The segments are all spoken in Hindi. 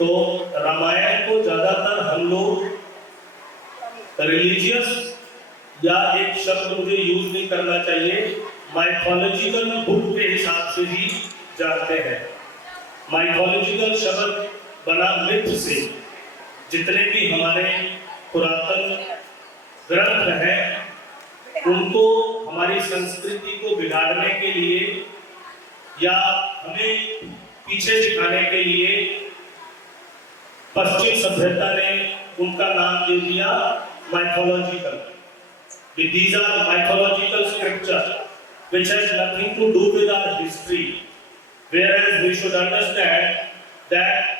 तो रामायण को ज्यादातर हम लोग रिलीजियस या एक शब्द मुझे यूज नहीं करना चाहिए, माइथोलॉजिकल बुक के हिसाब से ही जानते हैं। माइथोलॉजिकल शब्द बना मिथ से। जितने भी हमारे पुरातन ग्रंथ हैं उनको हमारी संस्कृति को बिगाड़ने के लिए या हमें पीछे दिखाने के लिए पश्चिम सभ्यता ने उनका नाम दे दिया mythological. These are mythological scripture which has nothing to do with our history, whereas we should understand that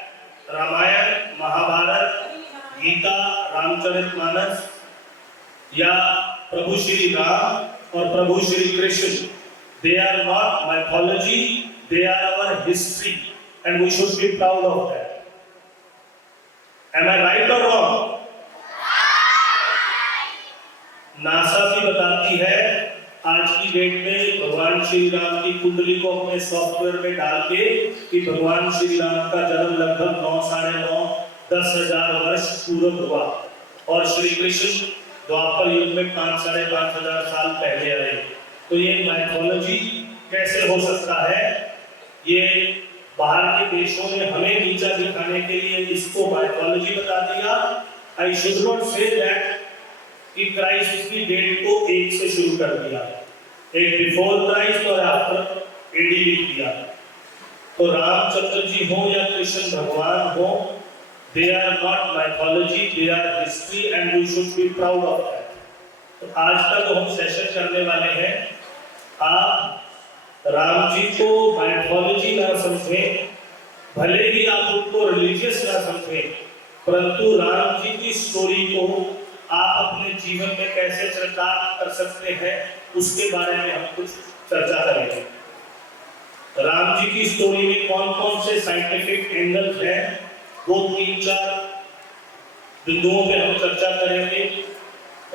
Ramayana, Mahabharata, Gita, Ramcharitmanas या प्रभु श्री राम और प्रभु Shri Krishna, they are not mythology, they are our history and we should be proud of that. Am I right or wrong? NASA भी बताती है आज की डेट में भगवान श्री राम की कुंडली को अपने सॉफ्टवेयर में डाल के कि भगवान श्री राम का जन्म लगभग 9, साढ़े 9, 10,000 वर्ष पूर्व हुआ और श्री कृष्ण द्वापर युग में 5, साढ़े 5,000 साल पहले आए। तो ये माइथोलॉजी कैसे हो सकता है? ये बाहर के देशों ने हमें नीचा दिखाने के लिए इसको माइथोलॉजी बता दिया। I should not say that कि क्राइस्ट की डेट को 1 से शुरू कर दिया, एक बिफोर क्राइस्ट और आफ्टर एडी लिख दिया। तो रामचंद्र जी हो या कृष्ण भगवान हो, they are not mythology, they are history and we should be proud of that. तो आज का जो हम सेशन करने वाले हैं, आप राम जी को माइथोलॉजी ना समझें, भले ही आप उनको रिलीजियस ना समझें, परंतु राम जी की स्टोरी को आप अपने जीवन में कैसे चरितार्थ कर सकते हैं उसके बारे में हम कुछ चर्चा करेंगे। राम जी की स्टोरी में कौन कौन से साइंटिफिक एंगल्स हैं वो 3-4 बिंदुओं पे हम चर्चा करेंगे।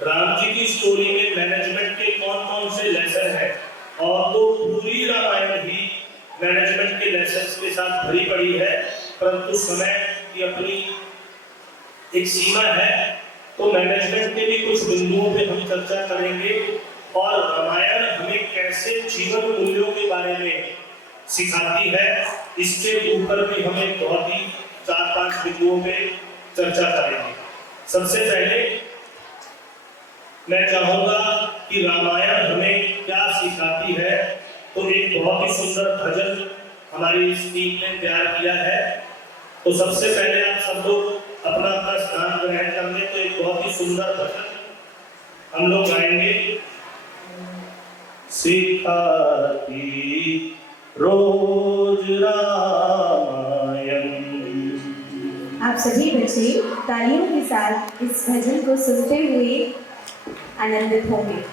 राम जी की स्टोरी में मैनेजमेंट के कौन कौन से लेसन हैं, और तो पूरी रामायण ही मैनेजमेंट के लेसन के साथ भरी पड़ी है, परंतु समय की अपनी एक सीमा है, तो मैनेजमेंट के भी कुछ बिंदुओं पे हम चर्चा करेंगे और रामायण हमें कैसे जीवन मूल्यों के बारे में सिखाती है इसके ऊपर भी हम एक बहुत ही 4-5 बिंदुओं पे चर्चा करेंगे। सबसे पहले मैं चाहूंगा कि रामायण हमें क्या सिखाती है, तो एक बहुत ही सुंदर भजन हमारी इस टीम ने तैयार किया है। तो सबसे पहले आप सब लोग अपना अपना स्थान ग्रहण कर लें, तो एक बहुत ही सुंदर भजन हम लोग गाएंगे। सिखाती रोज रामायण। आप सभी बच्चे तालियों के साथ इस भजन को सुनते हुए आनंदित होंगे।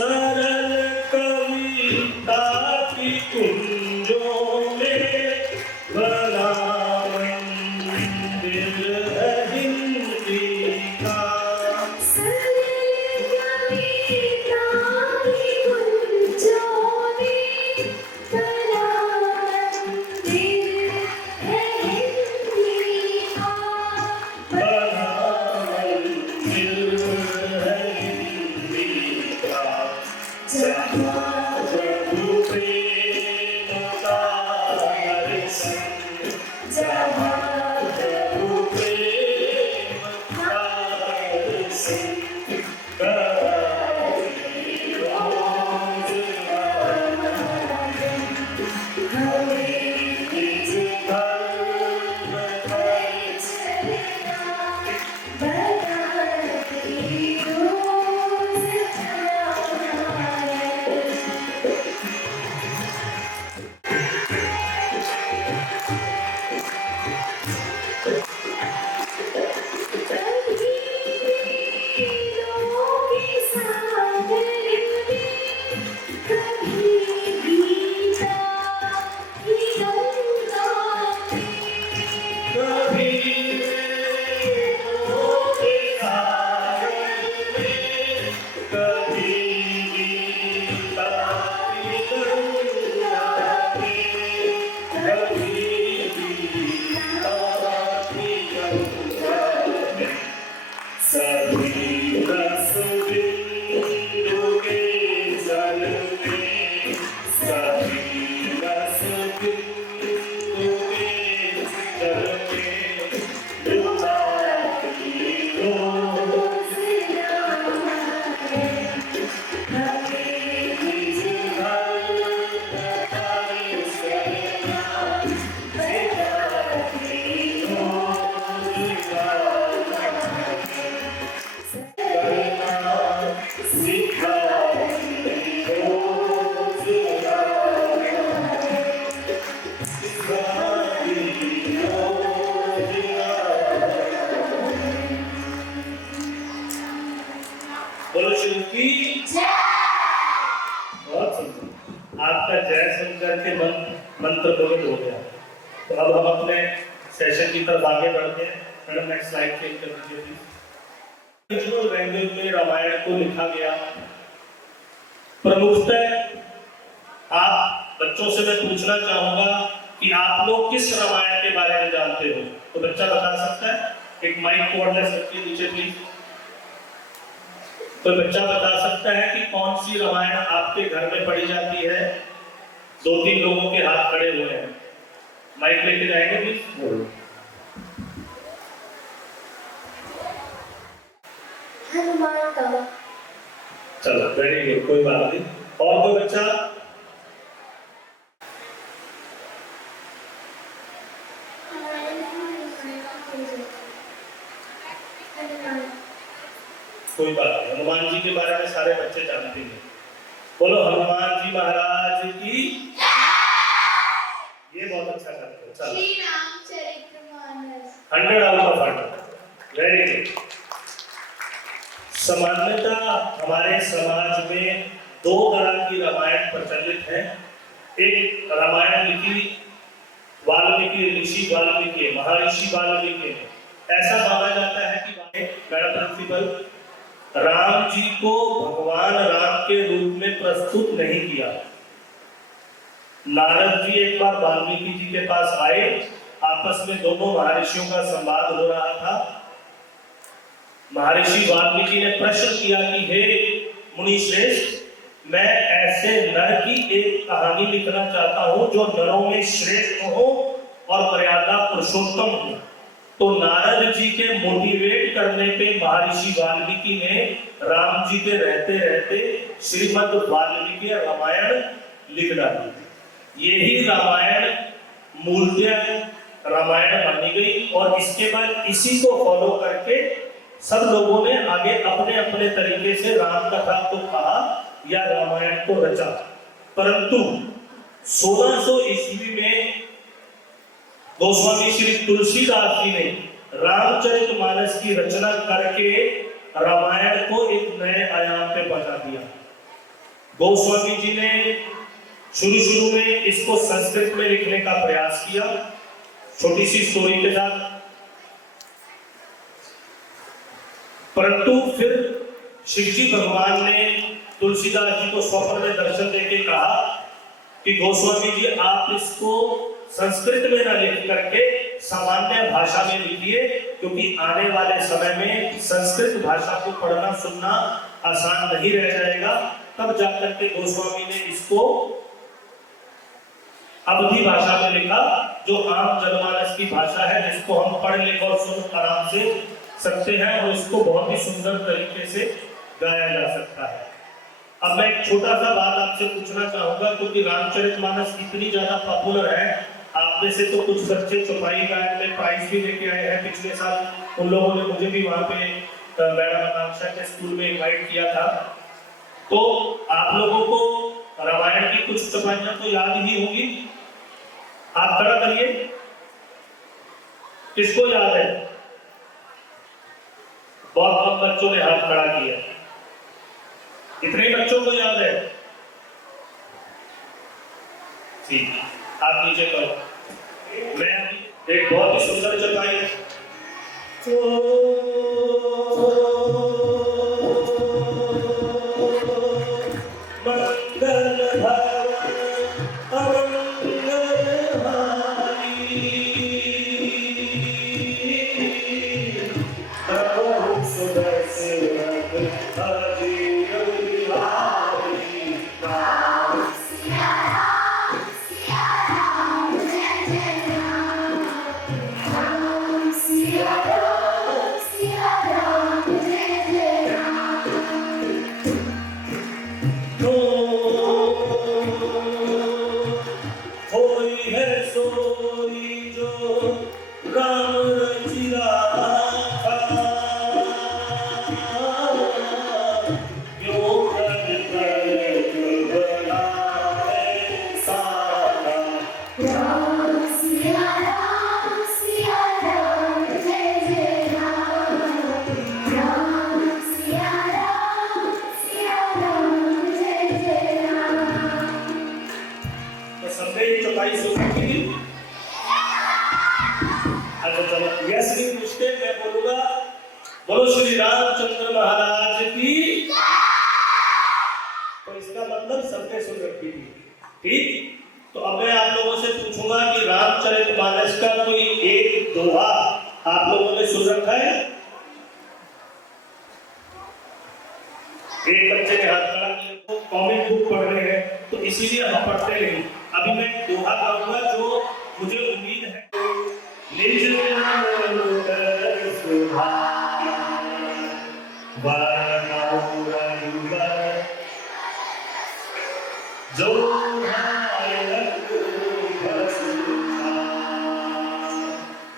सरल कविता की कुंजों में बना मंदिर है हिंदी का। बोलो शिव की जय। बहुत सुंदर, आपका जय सुनकर के मंत्र मुग्ध हो गया। तो अब हम अपने सेशन की तरफ आगे बढ़ते हैं। मैडम नेक्स्ट स्लाइड पे कर दीजिए प्लीज। ओरिजिनल लैंग्वेज में रामायण को लिखा गया। प्रमुखतः आप बच्चों से मैं पूछना चाहूंगा कि आप लोग किस रामायण के बारे में जानते हो? तो बच्चा बता सकता है? एक माइक कोऑर्डिनेट रखिए नीचे प्लीज। कोई बच्चा बता सकता है कि कौन सी रामायण आपके घर में पढ़ी जाती है? 2-3 लोगों के हाथ खड़े हुए हैं। माइक लेके जाएंगे प्लीज। हनुमान का। चलो वेरी गुड, कोई बात नहीं। और कोई बच्चा? कोई बात नहीं, हनुमान जी के बारे में सारे बच्चे जानते हैं। बोलो हनुमान जी महाराज की। ये बहुत अच्छा करते हो। चलो Shri Ramcharitmanas 100 out of 100, very good. सामान्यतः हमारे समाज में 2 तरह की रामायण प्रचलित है। एक रामायण लिखी वाल्मीकि, ऋषि वाल्मीकि, महर्षि वाल्मीकि ने। ऐसा माना जाता है कि मैडम प्रिंसिपल राम जी को भगवान राम के रूप में प्रस्तुत नहीं किया। नारद जी एक बार वाल्मीकि जी के पास आए, आपस में दोनों महर्षियों का संवाद हो रहा था। महर्षि वाल्मीकि ने प्रश्न किया कि हे मुनि श्रेष्ठ, मैं ऐसे नर की एक कहानी लिखना चाहता हूं जो नरों में श्रेष्ठ हो और मर्यादा पुरुषोत्तम हो। तो नारद जी के मोटिवेट करने पे महर्षि वाल्मीकि ने राम जी के रहते रहते श्रीमद् वाल्मीकि रामायण लिख डाली। यही रामायण मूलतः रामायण मानी गई और इसके बाद इसी को फॉलो करके सब लोगों ने आगे अपने अपने तरीके से राम कथा को कहा या रामायण को रचा। परंतु 1600 ईस्वी में गोस्वामी श्री तुलसीदास जी ने रामचरितमानस की रचना करके रामायण को एक नए आयाम पे पहुंचा दिया। गोस्वामी जी ने शुरू में इसको संस्कृत में लिखने का प्रयास किया, छोटी सी स्टोरी के साथ, परंतु फिर शिवजी भगवान ने तुलसीदास जी को स्वप्न में दर्शन देके कहा कि गोस्वामी जी आप इसको संस्कृत में न लिख करके सामान्य भाषा में लिखिए, क्योंकि आने वाले समय में संस्कृत भाषा को पढ़ना सुनना आसान नहीं रह जाएगा। तब जाकर के गोस्वामी ने इसको अवधी भाषा में लिखा, जो आम जनमानस की भाषा है, जिसको हम पढ़ लिख और सुन आराम से सकते हैं और इसको बहुत ही सुंदर तरीके से गाया जा सकता है। अब मैं एक छोटा सा बात आपसे पूछना चाहूंगा, क्योंकि रामचरितमानस इतनी ज्यादा पॉपुलर है, आप में से तो कुछ बच्चे चौपाई गायन में प्राइज भी लेके आए हैं पिछले साल। उन लोगों ने मुझे भी वहाँ पे मैडम आकांक्षा के स्कूल में इनवाइट किया था। तो आप लोगों को रामायण की कुछ चौपाइयां तो याद ही होंगी, आप खड़ा करिए, किसको याद है? बहुत कम बच्चों ने हाथ खड़ा किया, इतने बच्चों को याद है? ठीक, आप नीचे करो। मैं एक बहुत ही सुंदर चौपाई बोलो श्री रामचंद्र महाराज की। तो इसका मतलब सबने सुन रखी थी, ठीक। तो अब मैं आप लोगों से पूछूंगा कि रामचरितमानस का कोई एक दोहा आप लोगों ने सुन रखा है? एक बच्चे ने हाथ खड़ा किया, कॉमिक बुक पढ़ रहे हैं, तो इसीलिए हम पढ़ते नहीं। अभी मैं एक दोहा गाऊंगा जो मुझे उम्मीद है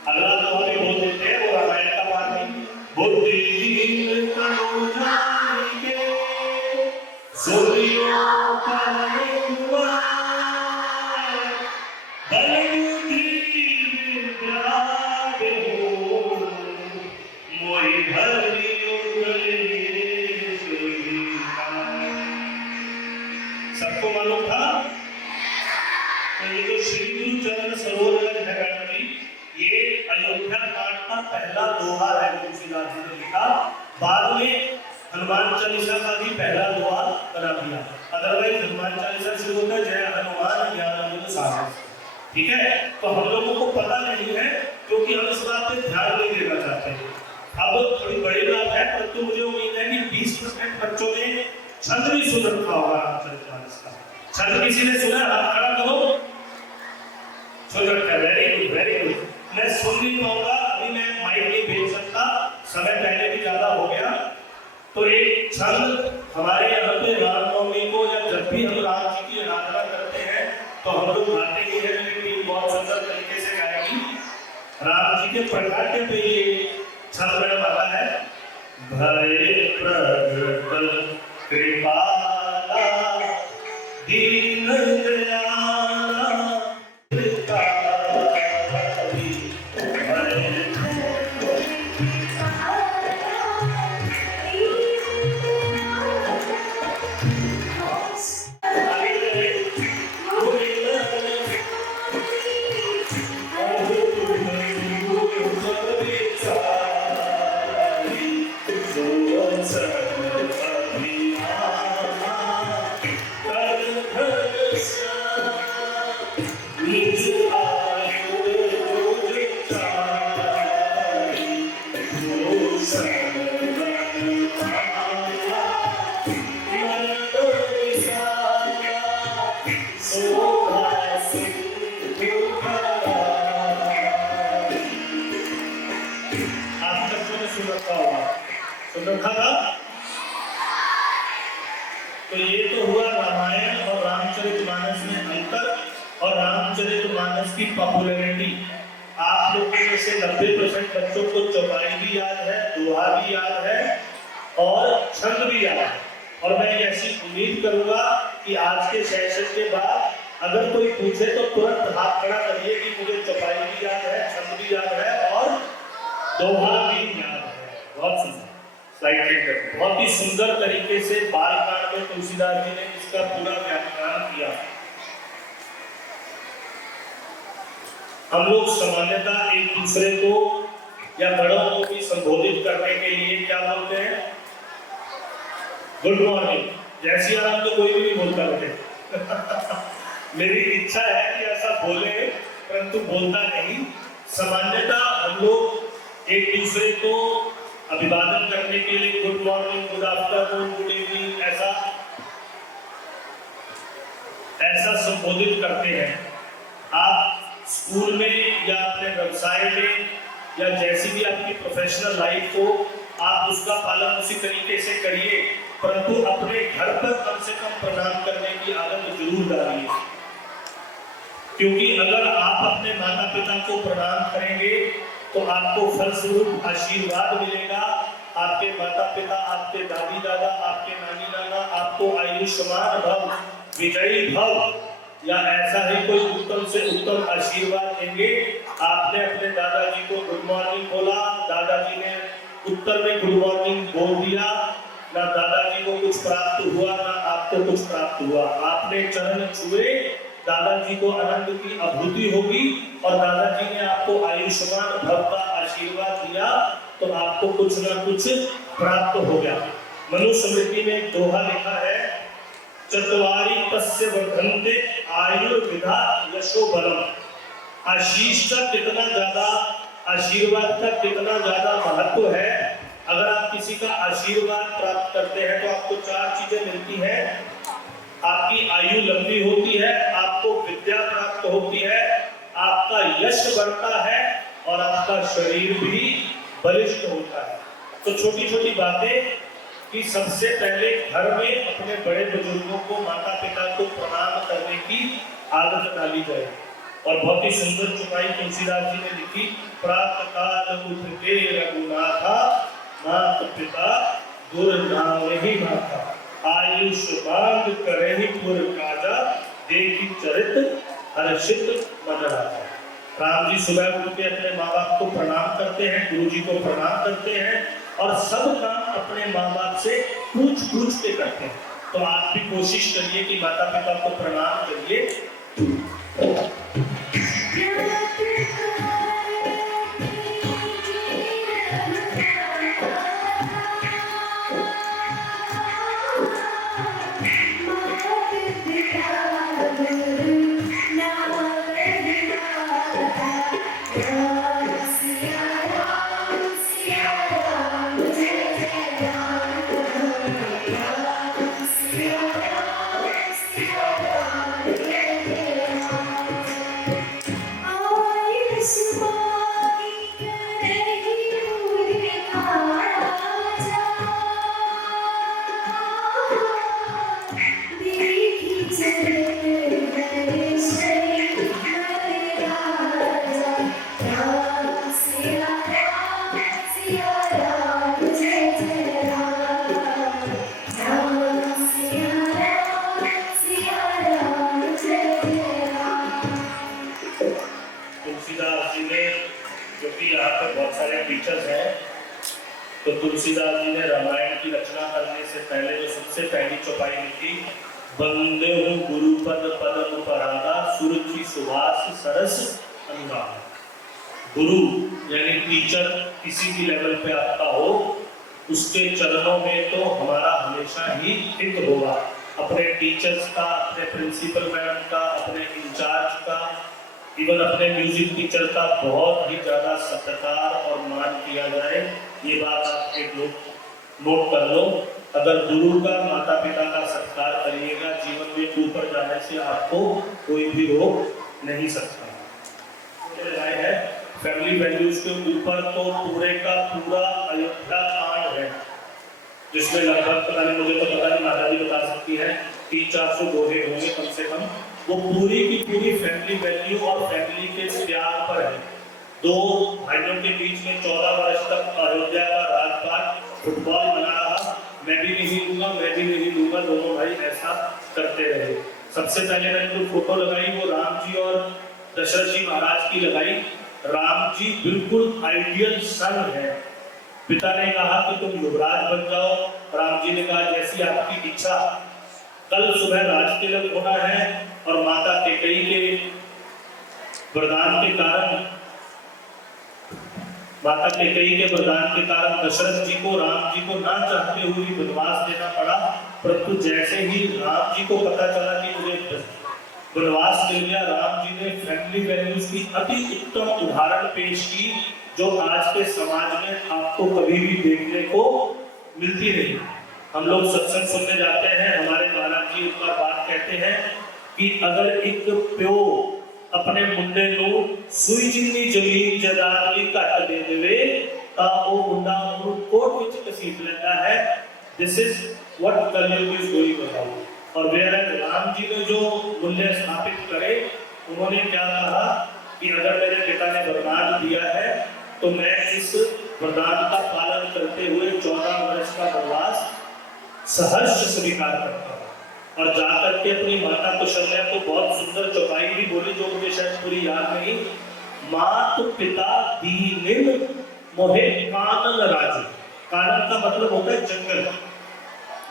अगला दोहा भी बोल देते हैं, वो रामायण का पाठ नहीं। बुद्धिहीन तनु जानिके सूर्यों का हुआ बलबुद्धि विद्या देहो मोहि भरि उगले सुहीना। सबको मालूम था? तो ये जो श्री गुरु चरण सरोवर है, ये अयोध्या कांड का पहला दोहा है, तुलसीदास जी ने लिखा। बाद में हनुमान चालीसा का भी पहला दोहा बना दिया। अदरवाइज हनुमान चालीसा शुरू होता है जय हनुमान ज्ञान सागर, ठीक है। तो हम लोगों को पता नहीं है, क्योंकि हम इस बात पे ध्यान नहीं देना चाहते। अब थोड़ी बड़ी बात है, परंतु मुझे उम्मीद है कि 20% बच्चों ने छंद भी सुन रखा होगा रामचरितमानस का। छंद किसी ने सुना? हाथ खड़ा करो। सुन रखा, वेरी गुड वेरी गुड। मैं सुन नहीं पाऊंगा, अभी मैं माइक नहीं भेज सकता, समय पहले भी ज्यादा हो गया। तो एक छंद हमारे यहाँ पे रामनवमी को या जब भी हम राम जी की आराधना करते हैं तो हम लोग गाते ही हैं, लेकिन बहुत सुंदर तरीके से गाएगी। राम जी के प्रकाट्य पे ये छंद में आता है, भय प्रगट कृपाला दीन दयाला सुन रखा था। तो ये तो हुआ रामायण और रामचरितमानस में अंतर और रामचरितमानस की पॉपुलैरिटी। आप लोगों में से 90% बच्चों को चौपाई भी याद है, दोहा भी याद है और छंद भी याद है। और मैं ऐसी उम्मीद करूंगा कि आज के सेशन के बाद अगर कोई पूछे तो तुरंत हाथ खड़ा करिए कि मुझे चौपाई भी याद है, छंद भी याद है और दोहा भी याद है। बहुत सुंदर स्लाइड, बहुत ही सुंदर तरीके से बालकांड में तुलसीदास जी ने इसका पूरा व्याख्यान किया। हम लोग सामान्यतः एक दूसरे को या बड़ों को भी संबोधित करने के लिए क्या बोलते हैं? Good morning. जैसी आराम तो कोई भी नहीं बोलता मुझे मेरी इच्छा है कि ऐसा बोले, परंतु बोलता नहीं। सामान्यतः हम लोग एक दूसरे को अभिवादन करने के लिए good morning, good afternoon, good evening ऐसा संबोधित करते हैं। आप स्कूल में या अपने व्यवसाय में या जैसी भी आपकी प्रोफेशनल लाइफ हो, आप उसका पालन उसी तरीके से करिए, परंतु अपने घर पर कम से कम प्रणाम करने की आदत जरूर डालिए। क्योंकि अगर आप अपने माता पिता को प्रणाम करेंगे तो आपको फलस्वरूप आशीर्वाद मिलेगा। आपके माता पिता, आपके दादी दादा, आपके नानी नाना आपको आयुष्मान भव, विजयी भव या ऐसा ही कोई उत्तम से उत्तम आशीर्वाद देंगे। आपने अपने दादाजी को गुड मॉर्निंग बोला, दादाजी ने उत्तर में गुड मॉर्निंग बोल दिया, ना दादाजी को कुछ प्राप्त हुआ ना आपको कुछ प्राप्त हुआ। आपने चरण छुए, दादाजी को आनंद की अनुभूति होगी और दादाजी ने आपको आयुष्मान भव का आशीर्वाद दिया तो आपको कुछ ना कुछ प्राप्त हो गया। मनुस्मृति में एक दोहा लिखा है, चत्वारि तस्य वर्धन्ते आयुर्विधा यशो बलम। आशीष का कितना ज्यादा, आशीर्वाद का कितना ज्यादा महत्व है। अगर आप किसी का आशीर्वाद प्राप्त करते हैं तो आपको 4 चीजें मिलती हैं। आपकी आयु लंबी होती है, आपको विद्या प्राप्त होती है, आपका यश बढ़ता है और आपका शरीर भी बलिष्ठ होता है। तो छोटी छोटी बातें कि सबसे पहले घर में अपने बड़े बुजुर्गों को, माता पिता को प्रणाम करने की आदत डाली जाए। और बहुत ही सुंदर चौपाई तुलसीदास जी ने लिखी, प्रातः काल उठते रघुनाथा, माता पिता गुर नामहि माथा, आयुष्मान करहि पुर काजा, देखी चरित हर्षित मन राजा। राम जी सुबह उठ के अपने माँ बाप को प्रणाम करते हैं, गुरु जी को प्रणाम करते हैं और सब काम अपने माँ बाप से पूछ के करते हैं। तो आप भी कोशिश करिए कि माता पिता को प्रणाम करिए। तो तुलसीदास जी ने रामायण की रचना करने से पहले जो सबसे पहली चौपाई लिखी, वंदे गुरु पद पदम परागा, सुरुचि सुभाष सरस अनुराग। गुरु यानी टीचर किसी भी लेवल पे आपका हो, उसके चरणों में तो हमारा हमेशा ही हित होगा। अपने टीचर्स का, अपने प्रिंसिपल मैडम का, अपने इंचार्ज का, इवन अपने म्यूजिक टीचर का बहुत ही ज्यादा सत्कार और मान किया जाए। ये बात आप एक नोट कर लो। अगर गुरु का, माता पिता का सत्कार करिएगा, जीवन में ऊपर जाने से आपको कोई भी रोक नहीं सकता। फैमिली वैल्यूज के ऊपर तो पूरे का पूरा अयोध्या कांड है। जिसमें लगभग पता नहीं, मुझे तो पता नहीं, माता जी बता सकती है, 300-400 दोहे होंगे कम से कम। वो पूरी की पूरी फैमिली वैल्यू और फैमिली के प्यार पर है। दो भाइयों के बीच में 14 वर्ष तक अयोध्या का राजपाट फुटबॉल बना रहा, मैं भी नहीं लूंगा, मैं भी नहीं लूंगा, दोनों भाई ऐसा करते रहे। सबसे पहले मैंने जो फोटो लगाई वो राम जी और दशरथ जी महाराज की लगाई। राम जी बिल्कुल आइडियल सन है। पिता ने कहा कि तुम युवराज बन जाओ, राम जी ने कहा जैसी आपकी इच्छा। कल सुबह राज तिलक होना है और माता कैकेयी के वरदान के कारण, माता कैकेयी के वरदान के कारण दशरथ जी को राम जी को ना चाहते हुए वनवास देना पड़ा। परंतु जैसे ही राम जी को पता चला कि मुझे वनवास मिल गया, राम जी ने फैमिली वैल्यूज की अति उत्तम उदाहरण पेश की, जो आज के समाज में आपको कभी भी देखने को मिलती नहीं। हम लोग सत्संग सुनने जाते हैं, हमारे महाराज जी एक बार बात कहते हैं कि अगर एक प्यो अपने मुंडे को सुई जिन्नी जमीन जायदाद की घट दे देवे ता वो मुंडा उन्हें कोर्ट विच घसीट लेता है। दिस इज व्हाट कलयुग इज गोइंग अबाउट। और वेयर राम जी ने जो मूल्य स्थापित करे, उन्होंने क्या कहा कि अगर मेरे पिता ने वरदान दिया है तो मैं इस वरदान का पालन करते हुए 14 वर्ष का वनवास सहर्ष स्वीकार करता हूँ। और जाकर के अपनी माता कौशल्या को बहुत सुंदर चौपाई भी बोली, जो मुझे शायद पूरी याद नहीं। मात पिता दीनिन मोहे कानन राजू। कानन का मतलब होता है जंगल।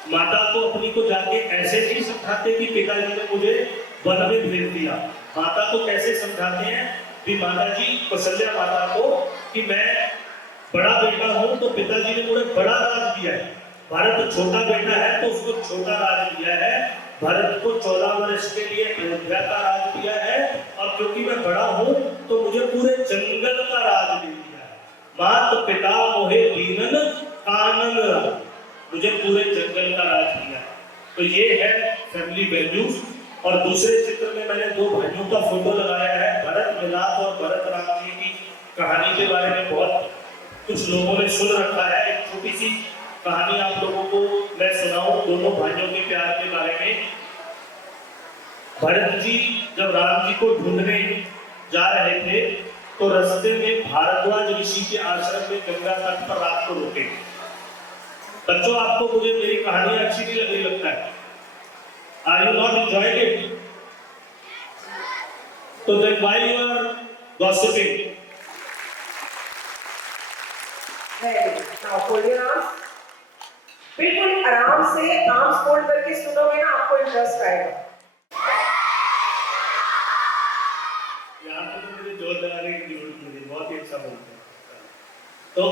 माता को अपनी को जाके ऐसे नहीं समझाते कि पिताजी ने मुझे वन में भेज दिया। माता को कैसे समझाते हैं कि माता जी कौशल्या माता को कि मैं बड़ा बेटा हूं तो पिताजी ने मुझे बड़ा राज दिया है। भरत छोटा बेटा है तो उसको छोटा राज दिया है। भरत को 14 वर्ष के लिए अयोध्या का राज दिया है, और क्योंकि मैं बड़ा हूं तो मुझे पूरे जंगल का राज दे दिया है। मात पिता मोहे दीनन कानन राज, मुझे पूरे जंगल का राज दिया है। तो ये है फैमिली वैल्यूज। और दूसरे चित्र में मैंने दो भाइयों का फोटो लगाया है। भरत मिलाप और भरत राम जी की कहानी के बारे में बहुत कुछ लोगों ने सुन रखा है। एक छोटी सी कहानी आप लोगों को मैं सुनाऊं दोनों भाइयों के प्यार के बारे में। भरत जी जब राम जी को ढूंढने जा रहे थे तो रास्ते में भारद्वाज ऋषि के आश्रम में गंगा तट पर रात को रुके। बच्चों, आपको मुझे मेरी कहानी अच्छी नहीं लग रही लगता है? Are you not enjoying it? तो then why you are gossiping? Now fold your arms. बिल्कुल आराम से आर्म्स फोल्ड करके सुनोगे ना, आपको इंटरेस्ट आएगा। यहाँ पे तो मुझे जोर लगाने की जरूरत नहीं, बहुत ही अच्छा बोलते हैं। तो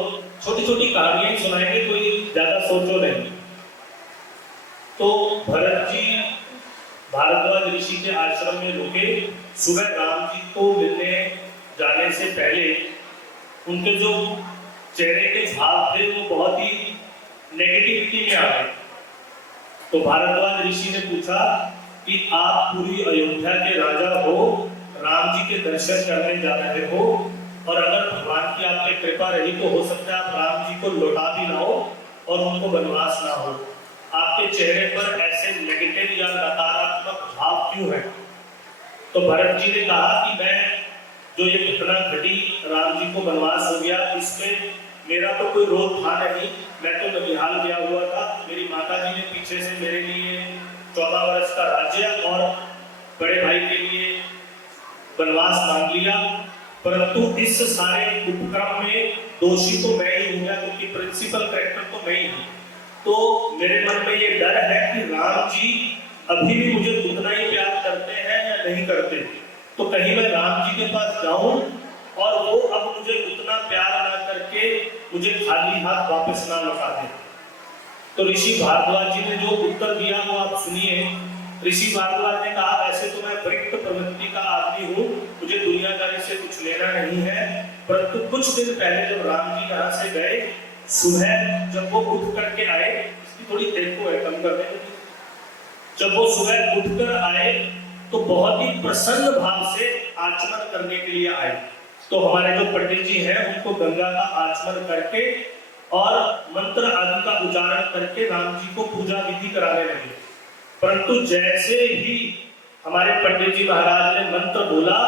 छोटी छोटी कहानियां सुनाएंगे, कोई ज्यादा सोचो नहीं। तो भरत जी भारद्वाज ऋषि के आश्रम में रुके। सुबह राम जी को मिलने जाने से पहले उनके जो चेहरे के भाव थे वो बहुत ही नेगेटिविटी में आ गए। तो भारद्वाज ऋषि ने पूछा कि आप पूरी अयोध्या के राजा हो, राम जी के दर्शन करने जा रहे हो, और अगर भगवान की आप पे कृपा रही तो हो सकता है आप राम जी को लौटा भी लाओ और उनको वनवास ना हो। आपके चेहरे पर ऐसे नेगेटिव या नकारात्मक भाव क्यों है? तो भरत जी ने कहा कि मैं जो ये घटना घटी, राम जी को वनवास हो गया, इसमें मेरा तो कोई रोल था नहीं। मैं तो ननिहाल गया हुआ था। मेरी माता जी ने पीछे से मेरे लिए 14 वर्ष का राज्य और बड़े भाई के लिए वनवास मांग लिया। परंतु इस सारे उपक्रम में दोषी तो मैं ही हूँ, क्योंकि प्रिंसिपल कैरेक्टर तो मैं ही हूँ। तो मेरे मन में ये डर है कि राम जी अभी भी मुझे उतना ही प्यार करते हैं या नहीं करते। तो कहीं मैं राम जी के पास जाऊं और वो अब मुझे उतना प्यार ना करके मुझे खाली हाथ वापस ना लौटा दे। तो ऋषि भारद्वाज जी ने जो उत्तर दिया वो आप सुनिए। ऋषि भारद्वाज ने कहा, ऐसे तो मैं विरक्त प्रवृत्ति का आदमी हूँ, मुझे दुनियादारी से कुछ लेना नहीं है। परंतु कुछ दिन पहले जब राम जी यहाँ से गए, सुबह जब वो उठ करके आए, इसकी थोड़ी टेम्पो है, कम कर दें। जब वो सुबह उठकर आए तो बहुत ही प्रसन्न भाव से आचमन करने के लिए आए। तो हमारे जो पंडित जी हैं उनको गंगा का आचमन करके और मंत्र आदि का उच्चारण करके राम जी को पूजा विधि कराने लगे। परंतु जैसे ही हमारे पंडित जी महाराज ने मंत्र बोला,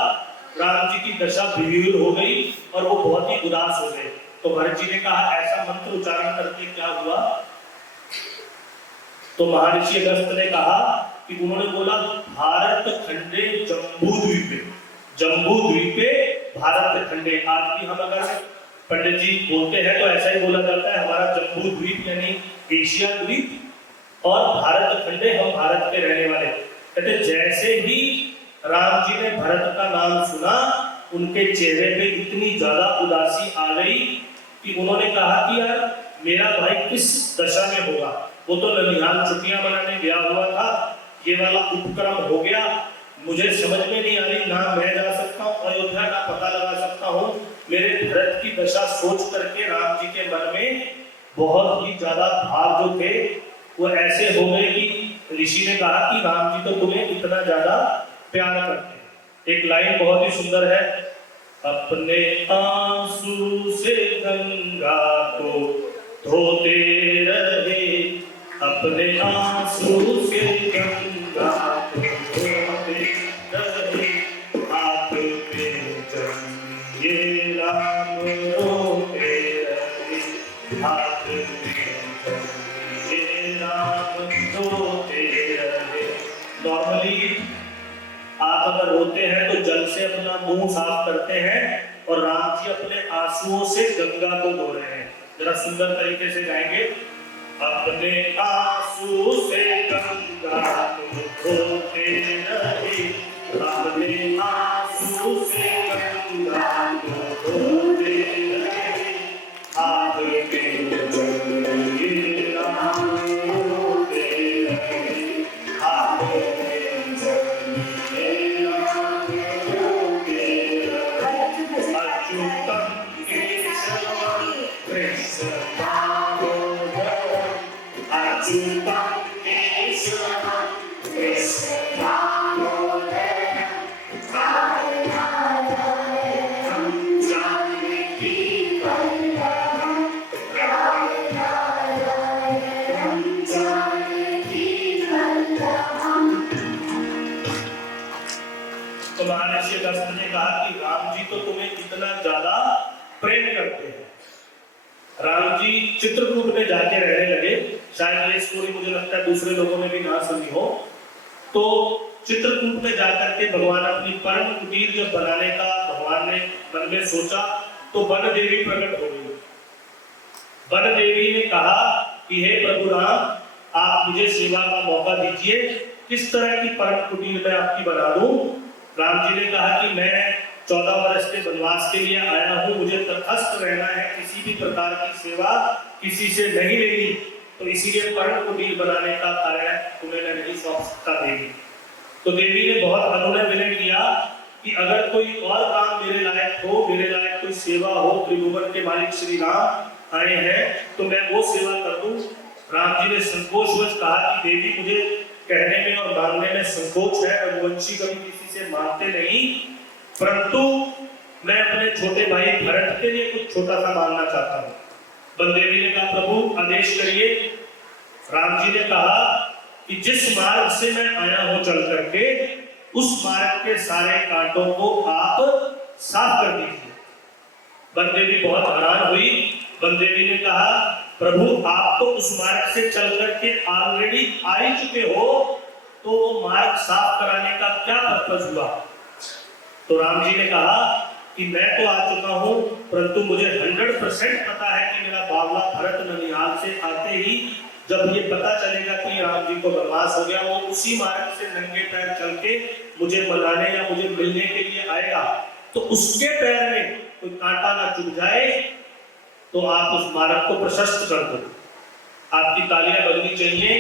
राम जी की दशा विभीर हो गई और वो बहुत ही उदास हो गए। तो भरत जी ने कहा ऐसा मंत्र उच्चारण करके क्या हुआ? तो महर्षि अगस्त्य ने कहा कि उन्होंने बोला भारत खंडे जम्बू द्वीपे, जम्बू द्वीपे भारत खंडे। आज भी हम अगर पंडित जी बोलते हैं तो ऐसा ही बोला जाता है, हमारा जम्बू द्वीप यानी एशिया द्वीप, और भारत खंडे हम भारत के रहने वाले। कहते जैसे ही राम जी ने भरत का नाम सुना, उनके चेहरे पे इतनी ज्यादा उदासी आ गई कि उन्होंने कहा कि यार मेरा भाई किस दशा में होगा। वो तो ननिहाल छुट्टियां मनाने गया हुआ था, ये वाला उपक्रम हो गया, मुझे समझ में नहीं आ रही, ना मैं जा सकता हूँ अयोध्या का पता लगा सकता हूँ। मेरे भरत की दशा सोच करके राम जी के मन में बहुत ही ज्यादा भाव जो थे वो ऐसे हो गए कि ऋषि ने कहा कि राम जी तो तुम्हें इतना ज्यादा प्यार करते हैं। एक लाइन बहुत ही सुंदर है, अपने आंसू से गंगा को धोते रहे, अपने आंसू से गंगा को धोते रहे, हाथ पे जलिए राम रोते रहे, हाथ पे जलिए राम रोते रहे। नॉर्मली आप अगर रोते हैं तो जल से अपना मुंह साफ करते हैं, और राम जी अपने आंसुओं से गंगा को धो रहे हैं। जरा सुंदर तरीके से गाएंगे, अपने आंसू से गंगा को धोते रहे, अपने आंसू से गंगा को धोते रहे, हाथ में जलिए राम रोते रहे, हाथ में जलिए राम रोते रहे, अच्युतम केशवम कृष्ण दामोदरम, अच्युतम केशवम कृष्ण दामोदरम, राम जानकी वल्लभम, राम जानकी वल्लभम। तो महर्षि अगस्त्य ने कहा कि राम जी तो तुम्हें इतना ज्यादा प्रेम करते हैं। राम जी चित्रकूट में जाके रहने लगे। शायद ये स्टोरी मुझे लगता है दूसरे लोगों ने भी ना सुनी हो। तो चित्रकूट में जाकर के भगवान अपनी परम कुटीर जब बनाने का भगवान ने मन में सोचा, तो वन देवी प्रकट हो गई। वन देवी ने कहा कि हे प्रभु राम, आप मुझे सेवा का मौका दीजिए, किस तरह की परम कुटीर मैं आपकी बना दूं। राम जी ने कहा कि मैं 14 वर्ष के वनवास के लिए आया हूँ, मुझे तटस्थ रहना है, किसी भी प्रकार की सेवा किसी से नहीं लेनी, तो इसीलिए परम कुटीर बनाने का कार्य तुम्हें मैं नहीं सौंप सकता देवी। तो देवी ने बहुत अनुनय विनय किया कि अगर कोई और काम मेरे लायक हो, मेरे लायक कोई सेवा हो, त्रिभुवन के मालिक श्री राम आए हैं तो मैं वो सेवा कर दूं। राम जी ने संकोचवश कहा कि देवी मुझे कहने में और मानने में संकोच है, रघुवंशी कभी किसी से मानते नहीं, परंतु मैं अपने छोटे भाई भरत के लिए कुछ छोटा सा मानना चाहता हूँ। बलदेवी ने कहा प्रभु आदेश करिए। राम जी ने कहा कि जिस मार्ग से मैं आया हूँ चल करके, उस मार्ग के सारे कांटों को आप साफ कर दीजिए। बलदेवी बहुत हैरान हुई। बलदेवी ने कहा प्रभु आप तो उस मार्ग से चल करके ऑलरेडी आ ही चुके हो, तो वो मार्ग साफ कराने का क्या पर्पस हुआ। तो राम जी ने कहा कि मैं तो आ चुका हूं, परंतु मुझे 100% पता है कि मेरा बावला भरत ननिहाल से आते ही जब ये पता चलेगा कि राम जी को वनवास हो गया, वो उसी मार्ग से नंगे पैर चल के मुझे मनाने या मुझे मिलने के लिए आएगा। तो उसके पैर में कोई कांटा ना चुभ जाए, तो आप उस मार्ग को प्रशस्त कर दो। आपकी तालियां बजनी चाहिए।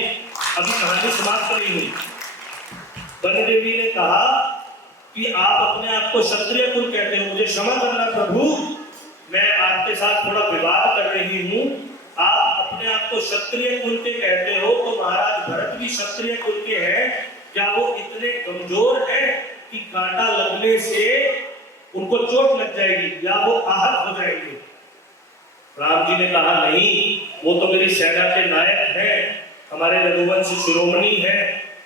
अभी कहानी समाप्त नहीं हुई। वन देवी ने कहा कि आप अपने आप को क्षत्रिय कुल कहते हो, मुझे क्षमा करना प्रभु, मैं आपके साथ थोड़ा विवाद कर रही हूँ। आप अपने आप को क्षत्रिय कुल के कहते हो, तो महाराज भरत भी क्षत्रिय कुल के हैं। क्या वो इतने कमजोर हैं कि कांटा लगने से उनको चोट लग जाएगी या वो आहत हो जाएंगे? राम जी ने कहा नहीं, वो तो मेरी सेना के नायक हैं, हमारे रघुवंश शिरोमणि हैं,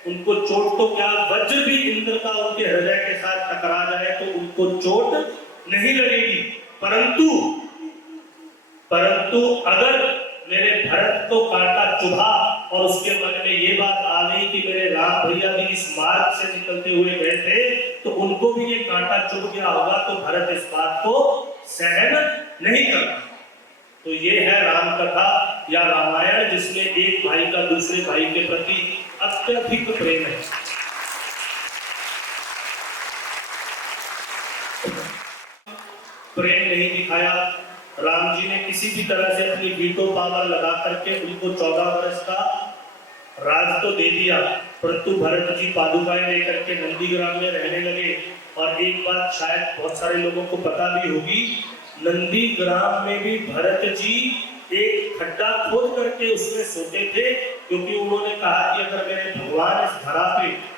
उनको चोट तो क्या, वज्र भी इंद्र का उनके हृदय के साथ टकरा जाए तो उनको चोट नहीं लगेगी, परंतु परंतु अगर मेरे भरत को कांटा चुभा और उसके मन में ये बात आ गई कि मेरे राम भैया भी इस मार्ग से निकलते हुए गए थे तो उनको भी ये कांटा चुभ गया होगा, तो भरत इस बात को सहन नहीं करता। तो ये है राम कथा या रामायण, जिसमें एक भाई का दूसरे भाई के प्रति अत्यधिक प्रेम है। प्रेम नहीं दिखाया। राम जी ने किसी भी तरह से अपनी वीटो पावर लगा करके उनको 14 वर्ष का राज तो दे दिया, परंतु भरत जी पादुकाएं लेकर के नंदीग्राम में रहने लगे। और एक बात शायद बहुत सारे लोगों को पता भी होगी, नंदीग्राम में भी भरत जी एक खड्डा खोद करके उसमें सोते थे, क्योंकि उन्होंने कहा कि अगर मेरे भगवान इस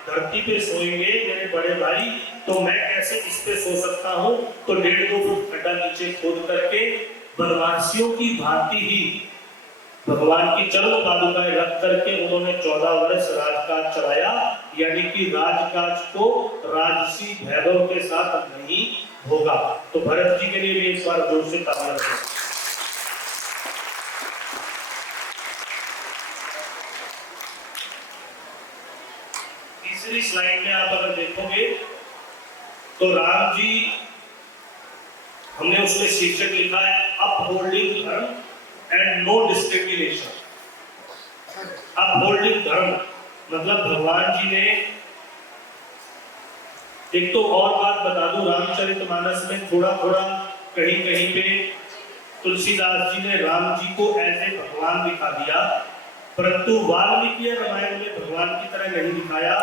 धरती पे सोएंगे मेरे बड़े भाई, तो मैं कैसे इस पे सो सकता हूँ। तो 1.5-2 फुट खड्डा नीचे खोद करके वनवासियों की भांति ही भगवान की चरण पादुकाएं रख करके उन्होंने 14 वर्ष राजकाज चलाया, यानी कि राजकाज को राजसी वैभव के साथ नहीं होगा। तो भरत जी के लिए भी एक बार जोर से तालियां बजाएं। तीसरी स्लाइड में आप अगर देखोगे तो राम जी, हमने उसमें शीर्षक लिखा है अपहोल्डिंग धर्म एंड नो डिस्क्रिमिनेशन। अपहोल्डिंग धर्म मतलब भगवान जी ने, एक तो और बात बता दूं, रामचरितमानस में थोड़ा थोड़ा कहीं कहीं पे तुलसीदास जी ने राम जी को ऐसे भगवान दिखा दिया, परंतु वाल्मीकि रामायण में भगवान की तरह नहीं दिखाया।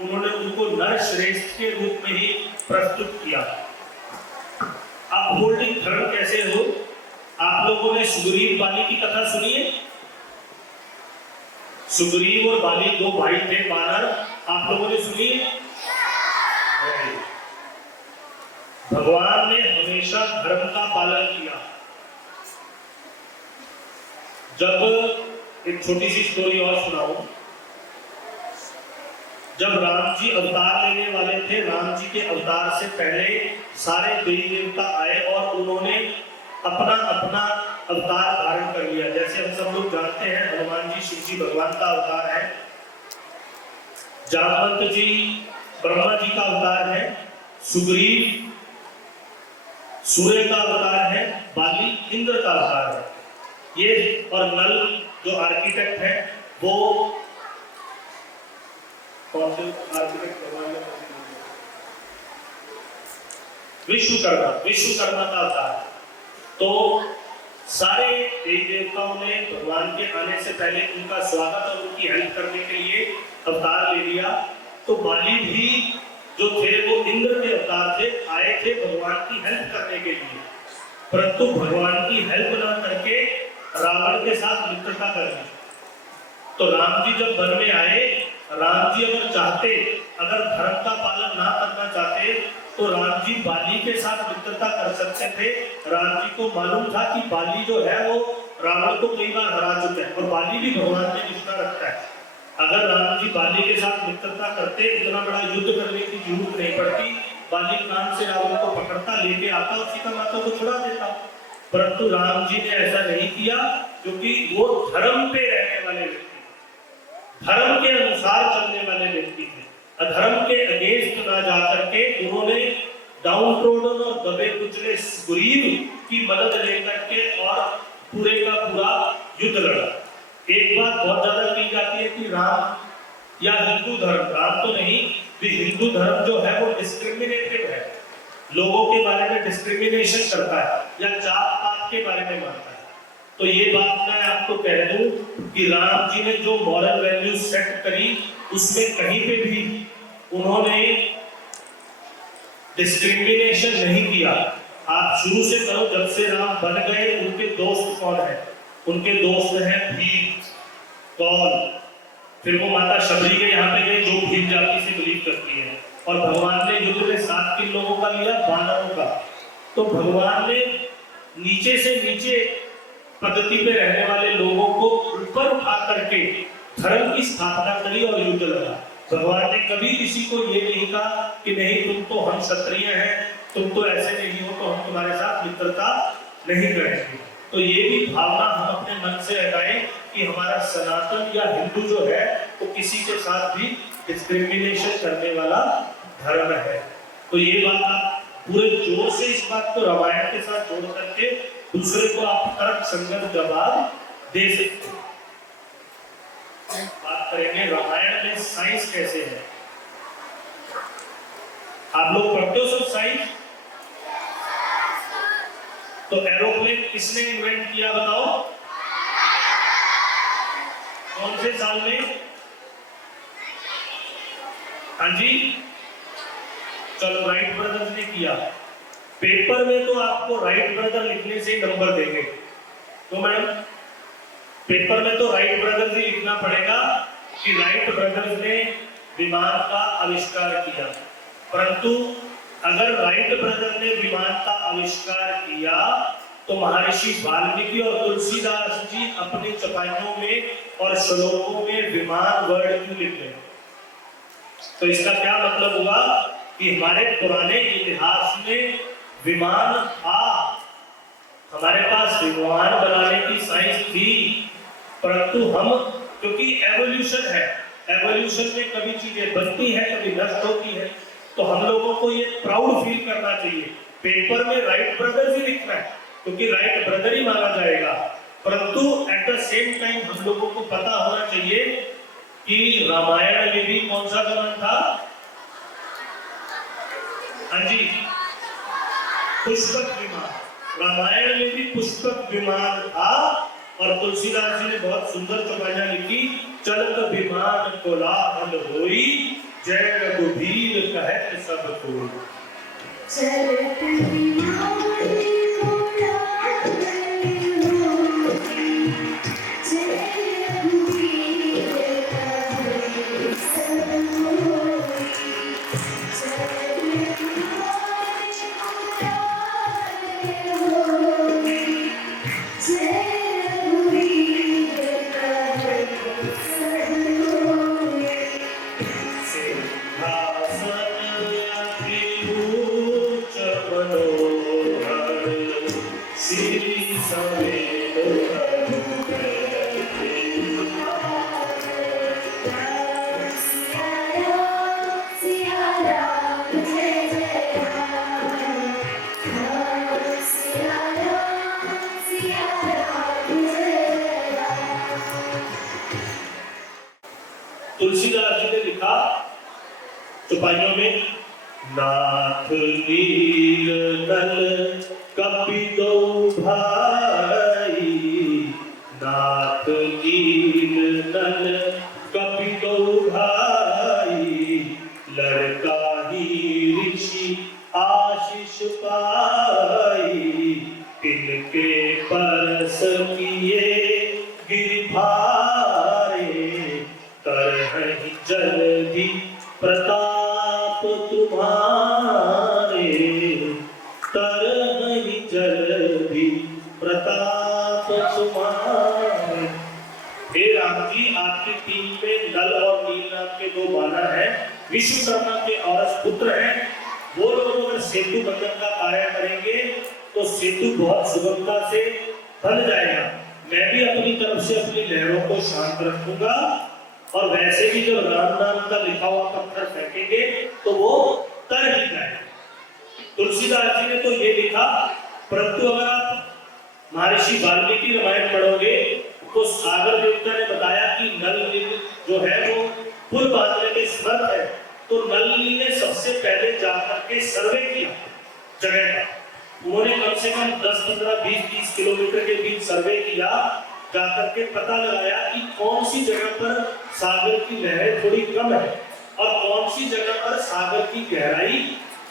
उन्होंने उनको नर श्रेष्ठ के रूप में ही प्रस्तुत किया। अपहोल्डिंग धर्म कैसे हो? आप लोगों ने सुग्रीव बाली की कथा सुनी है? सुग्रीव और बाली 2 भाई थे वानर, आप लोगों ने सुनी है? भगवान ने हमेशा धर्म का पालन किया। जब एक छोटी सी स्टोरी और सुनाऊं, जब राम जी अवतार लेने वाले थे, राम जी के अवतार से पहले सारे देवी देवता आए और उन्होंने अपना अपना अवतार धारण कर लिया। जैसे हम सब लोग जानते हैं हनुमान जी शिव जी भगवान का अवतार है, जामवंत जी ब्रह्मा जी का अवतार है, सुग्रीव सूर्य का अवतार है, बाली इंद्र का अवतार है। ये और नल जो आर्किटेक्ट है वो कौन से आर्किटेक्ट भगवान ने? विश्वकर्मा का अवतार। तो सारे देवी देवताओं ने भगवान के आने से पहले उनका स्वागत और उनकी हेल्प करने के लिए अवतार ले लिया। तो बाली भी जो थे वो इंद्र के अवतार थे, आए थे भगवान की हेल्प करने के लिए, परंतु भगवान की हेल्प ना करके रावण के साथ मित्रता कर ली। तो राम जी जब वन में आए, राम जी अगर चाहते, अगर धर्म का पालन ना करना चाहते तो राम जी बाली के साथ मित्रता कर सकते थे। राम जी को मालूम था कि बाली जो है वो रावण को कई बार हरा चुका है और बाली भी भगवान से रिश्ता रखता है। अगर राम जी बाली के साथ मित्रता करते, इतना बड़ा युद्ध करने की जरूरत नहीं पड़ती, बाली कान से रावण को पकड़ता, लेके आता और सीता माता को छुड़ा देता। परंतु राम जी ने ऐसा नहीं किया, क्योंकि वो धर्म पे रहने वाले व्यक्ति, धर्म के अनुसार चलने वाले व्यक्ति थे। अधर्म के अगेंस्ट ना जाकर के उन्होंने डाउन ट्रोडन और दबे कुचले सुग्रीव की मदद लेकर के और पूरे का पूरा युद्ध लड़ा। एक बात बहुत ज्यादा की जाती है कि राम या हिंदू धर्म, राम तो नहीं, हिंदू धर्म जो है वो डिस्क्रिमिनेटिव है, लोगों के बारे में डिस्क्रिमिनेशन करता है या जात पात के बारे में मानता है। तो ये बात मैं आपको कह दूं कि राम जी ने जो मॉरल वैल्यूज सेट करी उसमें कहीं पे भी उन्होंने डिस्क्रिमिनेशन नहीं किया। आप शुरू से करो, जब से राम बन गए उनके दोस्त कौन है? उनके दोस्त हैं भीम, कौन, फिर वो माता शबरी के यहाँ पे गए जो भीम जाति से बिलीव करती है, और भगवान ने युद्ध में 7 किन लोगों का लिया? वानरों का। तो भगवान ने नीचे से नीचे पद्धति पे रहने वाले लोगों को ऊपर उठा करके धर्म की स्थापना करी और युद्ध लड़ा। भगवान ने कभी किसी को ये नहीं कहा कि नहीं तुम तो हम क्षत्रिय हैं, तुम तो ऐसे नहीं हो तो हम तुम्हारे साथ मित्रता नहीं करेंगे। तो ये भी भावना हम अपने मन से हटाएं कि हमारा सनातन या हिंदू जो है वो किसी के साथ भी डिस्क्रिमिनेशन करने वाला धर्म है। तो ये बात आप पूरे जोर से इस बात को रामायण के साथ जोड़ करके दूसरे को आप तर्क संगत जवाब दे सकते हो। बात करेंगे रामायण में साइंस कैसे है। आप लोग पढ़ते हो सब साइंस? तो एरोप्लेन किसने इन्वेंट किया बताओ? कौन से साल में? हाँ जी, चलो राइट ब्रदर्स ने किया। पेपर में तो आपको राइट ब्रदर लिखने से ही नंबर देंगे। तो मैडम पेपर में तो राइट ब्रदर्स ही लिखना पड़ेगा कि राइट ब्रदर्स ने विमान का आविष्कार किया। परंतु अगर राइट ब्रदर ने विमान का आविष्कार किया तो महर्षि वाल्मीकि और तुलसीदास जी अपनी चौपाइयों में और श्लोकों में विमान वर्ड क्यों लिख रहे? तो इसका क्या मतलब हुआ कि हमारे पुराने इतिहास में विमान था, हमारे पास विमान बनाने की साइंस थी, परंतु हम क्योंकि एवोल्यूशन है, एवोल्यूशन में कभी चीजें बनती है कभी नष्ट होती है, तो हम लोगों को ये प्राउड फील करना चाहिए। पेपर में राइट ब्रदर ही लिखना है क्योंकि राइट ब्रदर ही माना जाएगा, परंतु एट द सेम टाइम हम लोगों को पता होना चाहिए कि रामायण में भी कौन सा विमान था? हाँ जी, पुष्पक विमान। रामायण में भी पुष्पक विमान था और तुलसीदास जी ने बहुत सुंदर चौपाइयां लिखी। चलत विमान कोलाहल होई, जय रघुवीर कहत सब कोई। चलत विमान कोलाहल होई, जय रघुवीर कहत सब कोई। चलत विमान कोलाहल होई, जय तुलसीदास जी ने लिखा चौपाइयों में, नाथ नील नल कपिदो भाई, नाथ नील नल कपिदो भाई, लड़का ही ऋषि आशीष पाई, तिनके परस किए गिरभारे, तरहि जलधि प्रताप तुम्हारे, तरहि जलधि प्रताप तुम्हारे। हे राम जी, आपकी टीम में नल और नील नाम के दो बानर हैं, विश्वकर्मा के औरस पुत्र हैं। वो लोग अगर सेतु बंधन का कार्य करेंगे तो सेतु बहुत सुगमता से बन जाएगा। मैं भी अपनी तरफ से अपनी लहरों को शांत रखूंगा और वैसे भी जब राम नाम का लिखा हुआ पत्थर फेंकेंगे तो वो तर ही जाएगा। तुलसीदास जी ने तो ये लिखा, परंतु अगर आप महर्षि वाल्मीकि रामायण पढ़ोगे तो सागर देवता ने बताया कि नल नील जो है वो पुल बांधने में समर्थ है। तो नल नील ने सबसे पहले जाकर के सर्वे किया जगह का। उन्होंने कम से कम 10, 15, 20, 30 किलोमीटर के बीच सर्वे किया, जाकर के पता लगाया कि कौन सी जगह पर सागर की लहरें थोड़ी कम है और कौन सी जगह पर सागर की गहराई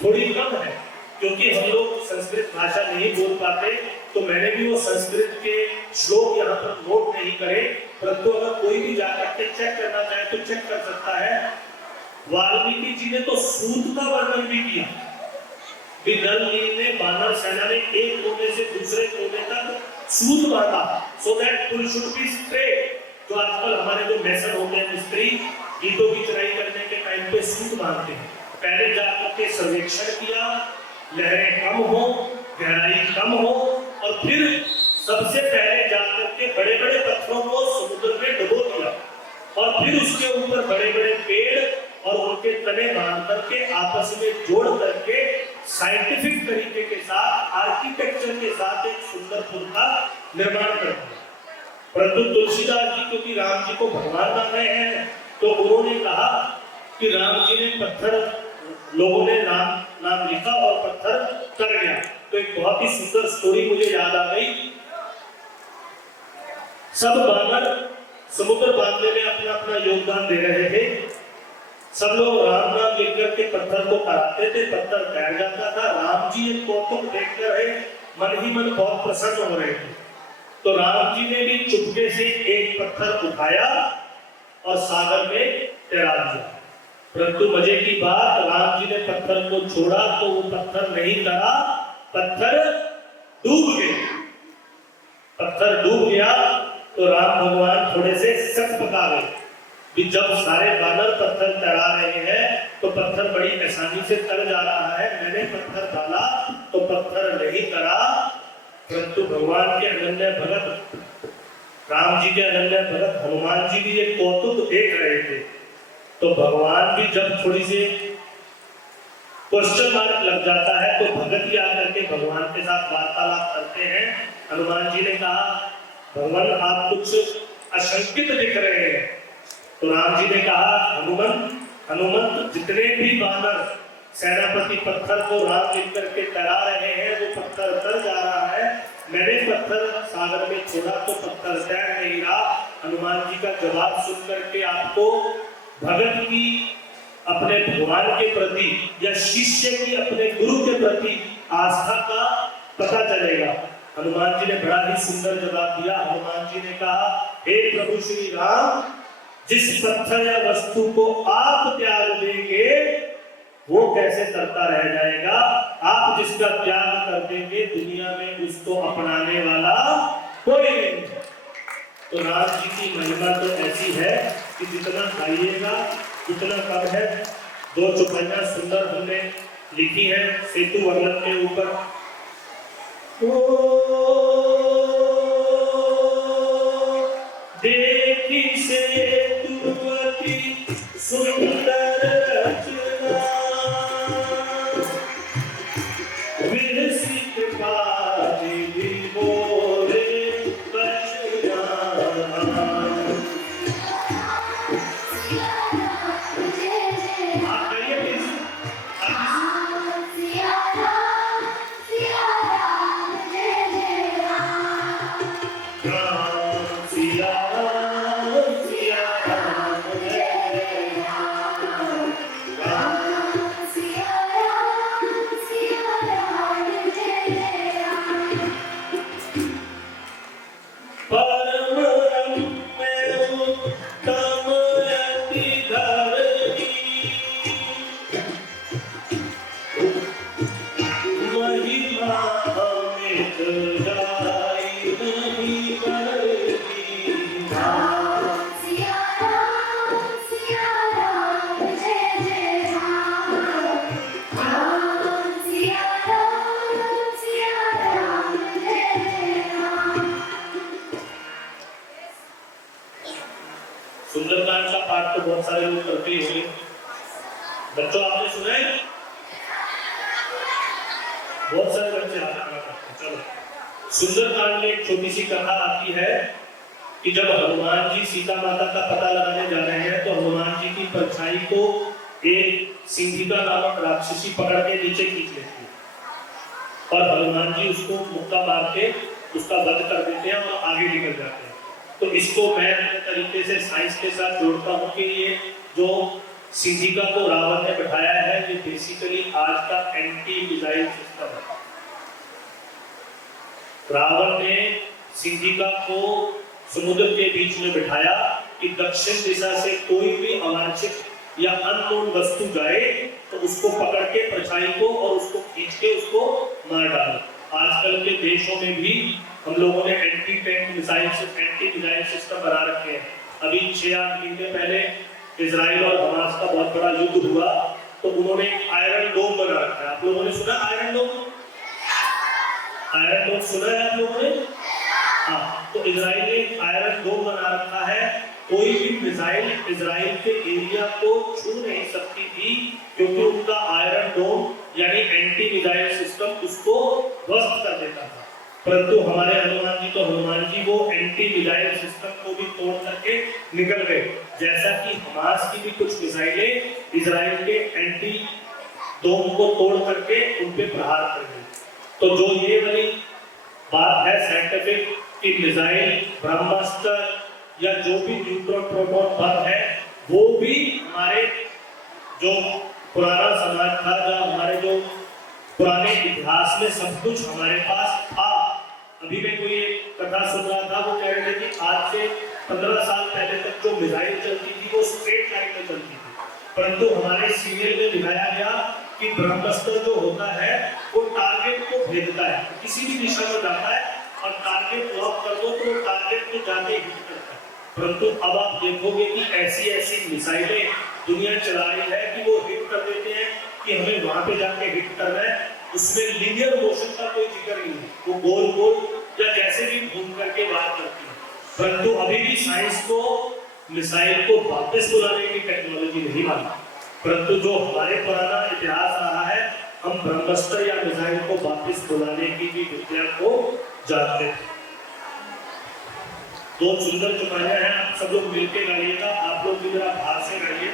थोड़ी कम है। क्योंकि हम लोग संस्कृत भाषा नहीं बोल पाते तो मैंने भी वो संस्कृत के श्लोक यहाँ पर नोट नहीं करे, परंतु अगर कोई भी जाकर के चेक करना चाहे तो चेक कर सकता है। वाल्मीकि जी ने तो सूत का वर्णन भी किया। कि नल नील ने वानर सेना ने एक कोने से दूसरे कोने तक सूत बांधा, so that pull should be straight. जो आजकल हमारे जो मेसन होते हैं मिस्त्री, ईंटों की चढ़ाई करने के टाइम पे सूत बांधते हैं। पहले जाकर के सर्वेक्षण किया, लहरें कम हो, गहराई कम हो, और फिर सबसे पहले जाकर के बड़े बड़े पत्थरों को समुद्र में डुबो दिया, और फिर उसके ऊपर बड़े बड़े पेड़ और उनके तने बांध करके आपस में जोड़ करके साइंटिफिक तरीके के साथ, आर्किटेक्चर के साथ एक सुंदर पुल का निर्माण कर दिया। परंतु तुलसीदास जी क्योंकि राम जी को भगवान मान रहे हैं, तो उन्होंने कहा कि राम जी ने पत्थर, लोगों ने नाम लिखा और पत्थर कर गया। तो एक बहुत ही सुंदर स्टोरी मुझे याद आ गई। सब वानर समुद्र बांधने में अपना अपना योगदान दे रहे थे। सब लोग राम नाम लिख करके पत्थर को कराते थे, पत्थर तैर जाता था। राम जी एक कौतुक देख रहे, मन ही मन बहुत प्रसन्न हो रहे थे। तो राम जी ने भी चुपके से एक पत्थर उठाया और सागर में तैरा दिया। परंतु मजे की बात, राम जी ने पत्थर को छोड़ा तो वो पत्थर नहीं तरा, पत्थर डूब गया। पत्थर डूब गया तो राम भगवान थोड़े से सख्त पका गए कि जब सारे वानर पत्थर तैरा रहे हैं तो पत्थर बड़ी आसानी से तर जा रहा है, मैंने पत्थर डाला तो पत्थर नहीं तरा। परंतु भगवान के अनन्य भगत, राम जी के अनन्य भगत हनुमान जी भी ये कौतुक देख रहे थे। तो भगवान भी जब थोड़ी सी क्वेश्चन मार्क लग जाता है तो भगत ही आकर के भगवान के साथ वार्तालाप करते हैं। हनुमान जी ने कहा, भगवान आप कुछ आशंकित दिख रहे हैं। तो राम जी ने कहा, हनुमंत जितने भी वानर सेनापति पत्थर को राम लिख करके तैरा रहे हैं, वो पत्थर तर जा रहा है, मैंने पत्थर सागर में छोड़ा तो पत्थर तैर नहीं रहा। हनुमान जी का जवाब सुन करके आपको भगत की अपने भगवान के प्रति या शिष्य की अपने गुरु के प्रति आस्था का पता चलेगा। हनुमान जी ने बड़ा ही सुंदर जवाब दिया। हनुमान जी ने कहा, हे प्रभु श्री राम, जिस पत्थर या वस्तु को आप त्याग देंगे वो कैसे तरता रह जाएगा। आप जिसका त्याग कर देंगे दुनिया में उसको अपनाने वाला कोई नहीं। तो राम जी की महिमा तो ऐसी है कि जितना खाइएगा उतना कम है। दो चौपाइयां सुंदर हमने लिखी है सेतु वर्णन के ऊपर। देखी सेतुवती सुंदर रचना, विरसित काजी मोरे बचना। आप कहिए प्लीज। सुंदरकांड का पाठ तो बहुत सारे लोग करते ही होंगे। बच्चों आपने सुना है? बहुत सारे बच्चे हाथ खड़ा करते हैं। चलो, सुंदरकांड में एक छोटी सी कथा आती है कि जब हनुमान जी सीता माता का पता लगाने जा रहे हैं तो हनुमान जी की परछाई को एक सिंहिका नामक राक्षसी पकड़ के नीचे खींच लेती है और हनुमान जी उसको मुक्का मार के उसका वध कर देते हैं और आगे निकल जाते हैं। तो इसको मैं अपने तरीके से साइंस के साथ जोड़ता हूँ कि ये जो सिंहिका को रावण ने बैठाया है ये बेसिकली आज का एंटी मिसाइल सिस्टम है। रावण ने सिंहिका को समुद्र के बीच में बिठाया कि दक्षिण दिशा से कोई भी अवांछित या अननोन वस्तु जाए तो उसको पकड़ के परछाई को और उसको खींच के उसको मार डालो। आजकल के देशों में भी हम लोगों ने anti tank missile anti missile system बना रखे हैं। अभी 6-8 महीने पहले इजराइल और हमास का बहुत बड़ा युद्ध हुआ तो उन्होंने आयरन डोम बना रखा है। आप लोगों ने सुना आयरन डोम? आयरन डोम सुना है आप लोगों ने? हाँ, तो इजराइल ने आयरन डोम बना रखा है। कोई भी मिसाइल इजराइल के एरिया को छू नहीं सकती थी क्योंकि उनका आयरन डोम यानी एंटी मिसाइल सिस्टम उसको ध्वस्त कर देता था। परंतु हमारे हनुमान जी वो एंटी मिसाइल सिस्टम को भी तोड़ करके निकल गए। जैसा कि हमास की भी कुछ मिसाइलें इजराइल के एंटी डोम को तोड़ करके उन पे प्रहार कर गई। तो जो ये वाली बात है साइंटिफिक कि मिसाइल, ब्रह्मास्त्र या जो भी न्यूट्रॉन प्रोटॉन बम है वो भी हमारे जो पुराना समाज था, जो हमारे जो पुराने इतिहास में सब कुछ हमारे पास था। अभी मैं कोई एक कथा सुन रहा था, वो कह रहे थे कि आज से 15 साल पहले तक जो मिसाइल चलती थी वो स्ट्रेट लाइन में चलती थी, परंतु हमारे सीरियल में दिखाया गया कि ब्रह्मास्त्र जो होता है वो टारगेट को भेजता है, किसी भी दिशा में जाता है और टारगेट लॉक कर दो तो वो टारगेट पे जाके हिट करता है। परंतु अब आप देखोगे कि ऐसी ऐसी मिसाइलें दुनिया चला रही है कि वो हिट कर देते हैं कि हमें वहां पे जाके हिट करना है। उसमें लीनियर मोशन का कोई जिक्र नहीं है, वो गोल गोल या जैसे भी घूम करके वार करती है। परंतु अभी भी साइंस को मिसाइल को वापस बुलाने की टेक्नोलॉजी नहीं मानी, परंतु जो हमारे पुराना इतिहास रहा है हम ब्रह्मास्त्र या मिसाइल को वापस बुलाने की भी विद्या को जानते हैं। दो सुंदर चुपाइयां हैं, आप सब लोग मिलके गाइएगा। आप लोग भी जरा भाव से गाइए।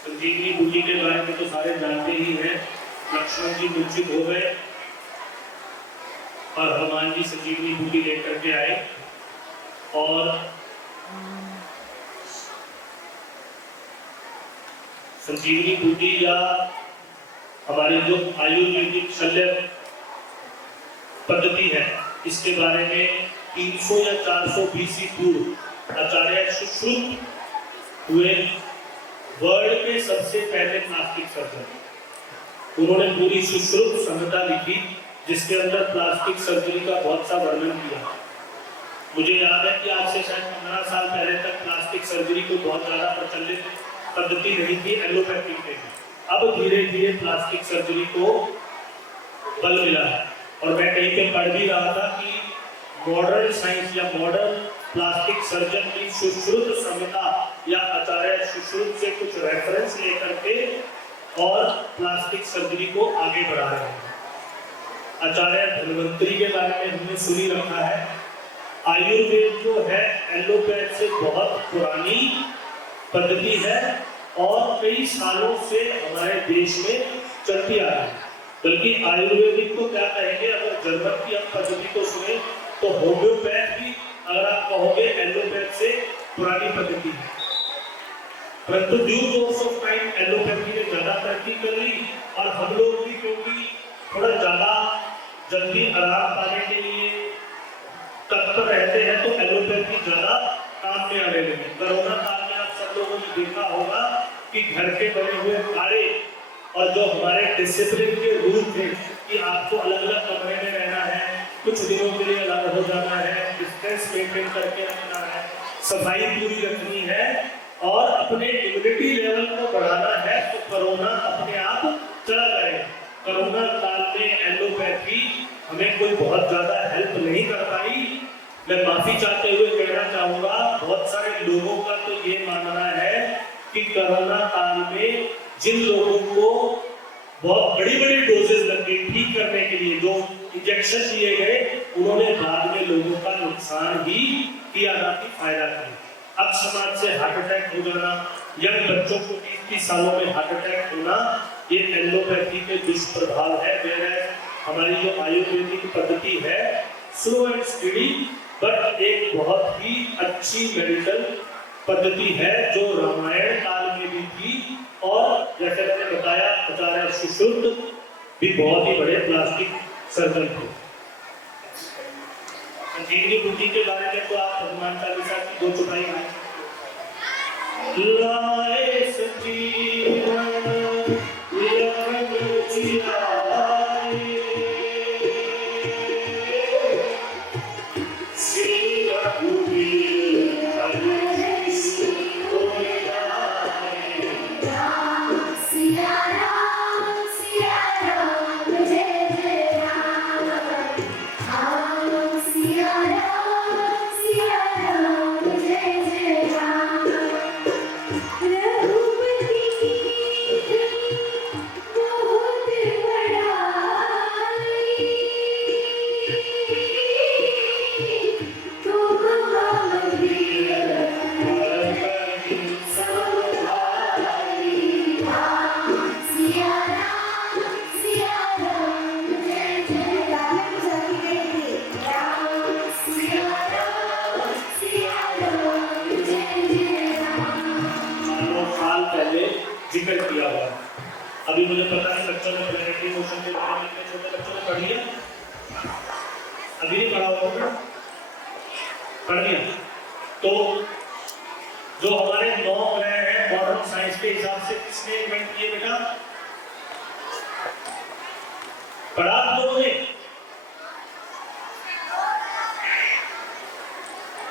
संजीवनी बूटी के बारे में तो सारे जानते ही हैं। लक्ष्मण जी मूर्छित हो गए और हनुमान जी संजीवनी बूटी लेकर के आए और संजीवनी बूटी या हमारी जो आयुर्वेदिक शल्य पद्धति है इसके बारे में 300 या 400 बीसी पूर्व आचार्य सुश्रुत हुए वर्ल्ड के सबसे पहले प्लास्टिक सर्जन। उन्होंने पूरी सुश्रुत संहिता लिखी जिसके अंदर प्लास्टिक सर्जरी का बहुत सा वर्णन किया। मुझे याद है कि आज से शायद 15 साल पहले तक प्लास्टिक सर्जरी को बहुत ज्यादा प्रचलित पद्धति नहीं थी एलोपैथिक में। अब धीरे धीरे प्लास्टिक सर्जरी को बल मिला है और मैं कहीं पे पढ़ भी रहा था कि मॉडर्न साइंस या मॉडर्न प्लास्टिक सर्जन की सुश्रुत संहिता या आचार्य सुश्रुत से कुछ रेफरेंस लेकर के और प्लास्टिक सर्जरी को आगे बढ़ा रहे हैं। आचार्य धन्वंतरी के बारे में हमने सुनी रखा है। आयुर्वेद जो है एलोपैथ से बहुत पुरानी पद्धति है और कई सालों से हमारे देश में चलती आ रही है। बल्कि आयुर्वेदिक को क्या कहेंगे, अगर जर्मन की हम पद्धति को सुने तो होम्योपैथ भी अगर आप कहोगे एलोपैथ से पुरानी पद्धति है। परंतु due course of time allopathy ने ज्यादा तरक्की कर ली और हम लोग भी क्योंकि थोड़ा ज्यादा जल्दी आराम पाने के लिए तत्पर रहते हैं तो एलोपैथी ज्यादा काम में आने लगी। कोरोना काल में आप सब लोगों ने देखा होगा कि घर के बने हुए काढ़े और जो हमारे डिसिप्लिन के रूल थे कि आपको अलग अलग कमरे में रहना है, कुछ दिनों के लिए अलग हो जाना है, डिस्टेंस मेंटेन करके रखना है, सफाई पूरी रखनी है और अपने इम्यूनिटी लेवल को बढ़ाना है, तो कोरोना अपने आप चला जाएगा। कोरोना काल में एलोपैथी हमें कोई बहुत ज्यादा हेल्प नहीं कर पाई। मैं माफी चाहते हुए कहना चाहूंगा, बहुत सारे लोगों का तो ये मानना है कि कोरोना काल में जिन लोगों को बहुत बड़ी बड़ी डोजेस लग गई ठीक करने के लिए, जो इंजेक्शन दिए गए, उन्होंने बाद में लोगों का नुकसान ही किया, ना कि फायदा किया। अब समाज से हार्ट अटैक हो जाना, यंग बच्चों को 30 सालों में हार्ट अटैक होना, ये एलोपैथी के दुष्प्रभाव है। वेयर हमारी जो आयुर्वेदिक पद्धति है स्लो एंड स्टडी बट एक बहुत ही अच्छी मेडिकल पद्धति है जो रामायण काल में भी थी और जैसे मैंने बताया आचार्य सुश्रुत भी बहुत ही बड़े प्लास्टिक सर्जन थे। संजीवनी बूटी के बारे में तो आप हनुमान चालीसा की 2 चौपाई लाए सजीवन लखन जियाए श्री रघुवीर हरि सिर राम सिया राम जय जय राम। राम सिया राम जय जय राम। रघुपति बहुत बड़ाई तुम हम प्रिय सब भाई। राम सिया राम जय जय राम। राम सिया राम जय जय राम। 9 साल पहले जिक्र किया हुआ। अभी मुझे पता है बच्चों ने प्लेनेटरी मोशन के बारे में छोटे बच्चों ने पढ़ लिया, अभी नहीं पढ़ा होगा, पढ़ लिया। तो जो हमारे 9 ग्रह हैं मॉडर्न साइंस के हिसाब से किसने इन्वेंट किए बेटा? पढ़ा आप लोगों ने?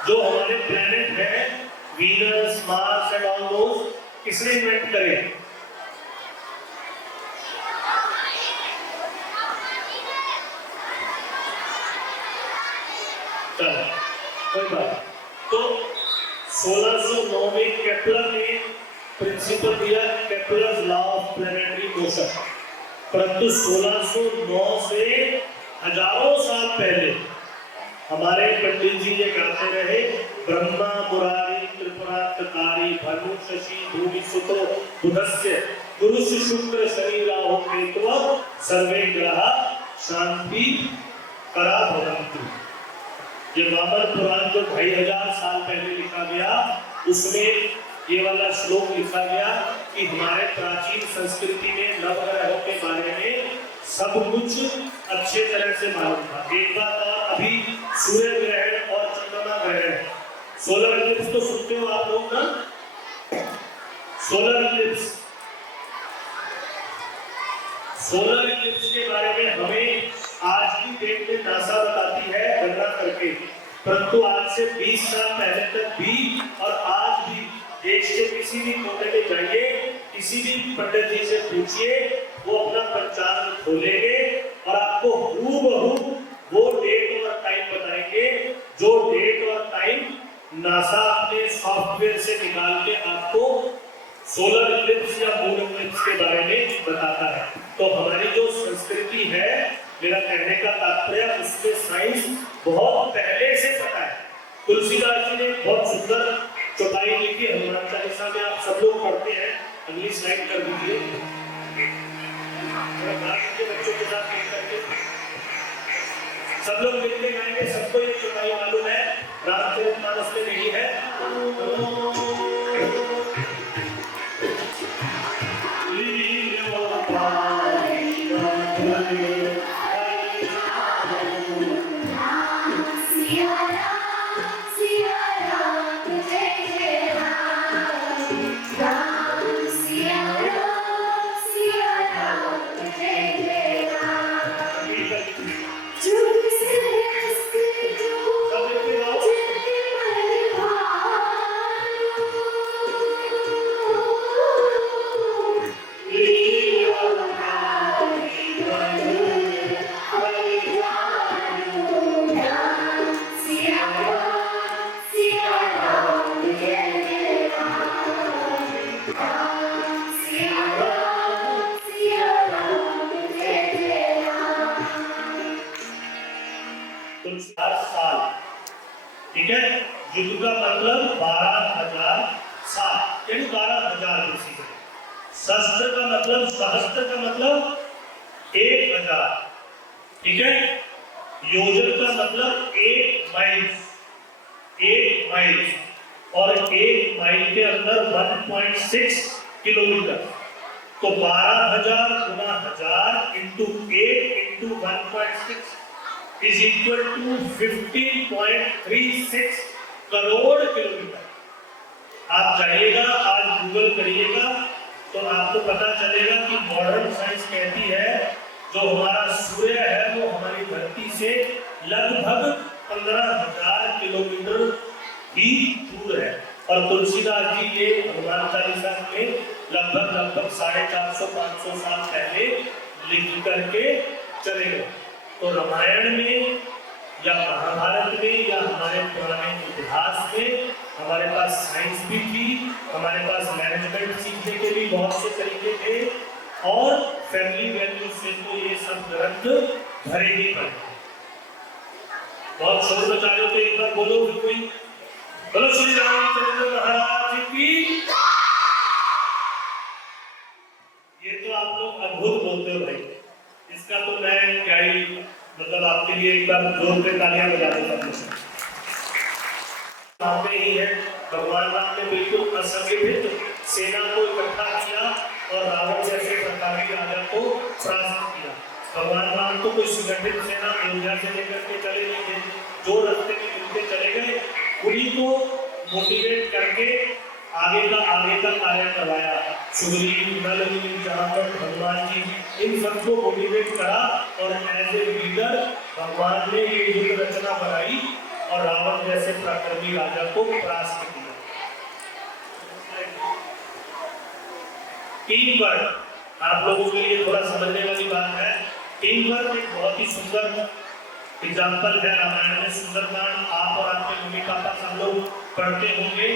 जो हमारे प्लेनेट हैं Venus, Mars and all those, किसने इन्वेंट करे? चलो कोई बात। तो 1609 में केपलर ने प्रिंसिपल दिया, Kepler's law of planetary motion. परंतु 1609 से हजारों साल पहले हमारे पंडित जी ये गाते रहे, ब्रह्मा मुरारी त्रिपुराकारी भनु शशि भूमि सुतो बुधस्य गुरुस्य शुक्र शनि राहु केतु सर्वे ग्रह शांति करा भवन्तु। ये वामन पुराण जो 2500 साल पहले लिखा गया, उसमें ये वाला श्लोक लिखा गया कि हमारे प्राचीन संस्कृति में नवग्रहों के बारे में सब कुछ अच्छे तरह से मालूम था। एक बात और, अभी सूर्य ग्रहण और चंद्रमा ग्रहण, सोलर इक्लिप्स तो सुनते हो आप लोग ना? सोलर इक्लिप्स के बारे में हमें आज की डेट में नासा बताती है गणना करके, परंतु आज से 20 साल पहले तक भी और आज भी देश के किसी भी कोने में जाइए, किसी भी पंडित जी से पूछिए, वो अपना पंचांग खोलेंगे और आपको हूबहू वो डेट और टाइम बताएंगे जो डेट और टाइम नासा अपने सॉफ्टवेयर से निकाल के आपको सोलर इक्लिप्स या मून इक्लिप्स के बारे में बताता है। तो हमारी जो संस्कृति है, मेरा कहने का तात्पर्य, उसमें साइंस बहुत पहले से पता है। तुलसीदास जी ने बहुत सुंदर चौपाई लिखी हनुमान चालीसा जैसा भी आप सब लोग पढ़ते हैं, अगली स्लाइड कर दीजिए। थोड़ा ध्यान दीजिए बच्चों के साथ मिल करके। सब लोग मिलके गाएंगे, सबको ये चौपाई मालूम है, रामचरितमानस में नहीं है। साल, ठीक है। युद्ध का मतलब 12,000 साल, यानी 12,000 BC। शस्त्र का मतलब, सहस्त्र का मतलब 1,000, ठीक है। योजन का मतलब 1 माइल, 1 माइल, और 1 माइल के अंदर 1.6 किलोमीटर। तो 12,000 गुना 1000 into 8 into 1.6 is equal to 15.36 crore kilometre. आप जाइएगा, आज गूगल करिएगा तो आपको पता चलेगा कि मॉडर्न साइंस कहती है जो हमारा सूर्य है वो हमारी धरती से लगभग 15,000 किलोमीटर ही दूर है। और तुलसीदास जी ये हनुमान चालीसा में लगभग 450-500 साल पहले लिख करके चले गए। तो रामायण में या महाभारत में या हमारे पुराने इतिहास में हमारे पास साइंस भी थी, हमारे पास मैनेजमेंट सीखने के भी बहुत से तरीके थे, और फैमिली वैल्यू से तो ये सब ग्रंथ भरे ही पड़े। बहुत शोर मचा रहे थे, एक बार बोलो फिर कोई, बोलो श्री रामचंद्र महाराज की। ये तो आप लोग अद्भुत बोलते हो भाई, इसका तो मैं क्या ही मतलब आपके लिए एक बार जोर पे तालियां बजा देता हूं। सामने ही है, भगवान राम ने बिल्कुल असंगठित सेना को इकट्ठा किया और रावण जैसे प्रतापी राजा को परास्त किया। भगवान राम तो कोई सुगठित सेना अयोध्या से लेकर के चले नहीं थे, जो रास्ते में मिलते चले गए उन्हीं को मोटिवेट करके आगे का कार्य करवाया। सुग्रीव, नल, जामवंत, हनुमान जी, इन सबको मोटिवेट करा और एज ए लीडर भगवान ने ये युद्ध रचना बनाई और रावण जैसे पराक्रमी राजा को परास्त किया। टीम वर्क आप लोगों के लिए थोड़ा समझने वाली बात है। टीम वर्क एक बहुत ही सुंदर एग्जाम्पल है रामायण में। सुंदरकांड आप और आपके मम्मी पापा सब लोग पढ़ते होंगे।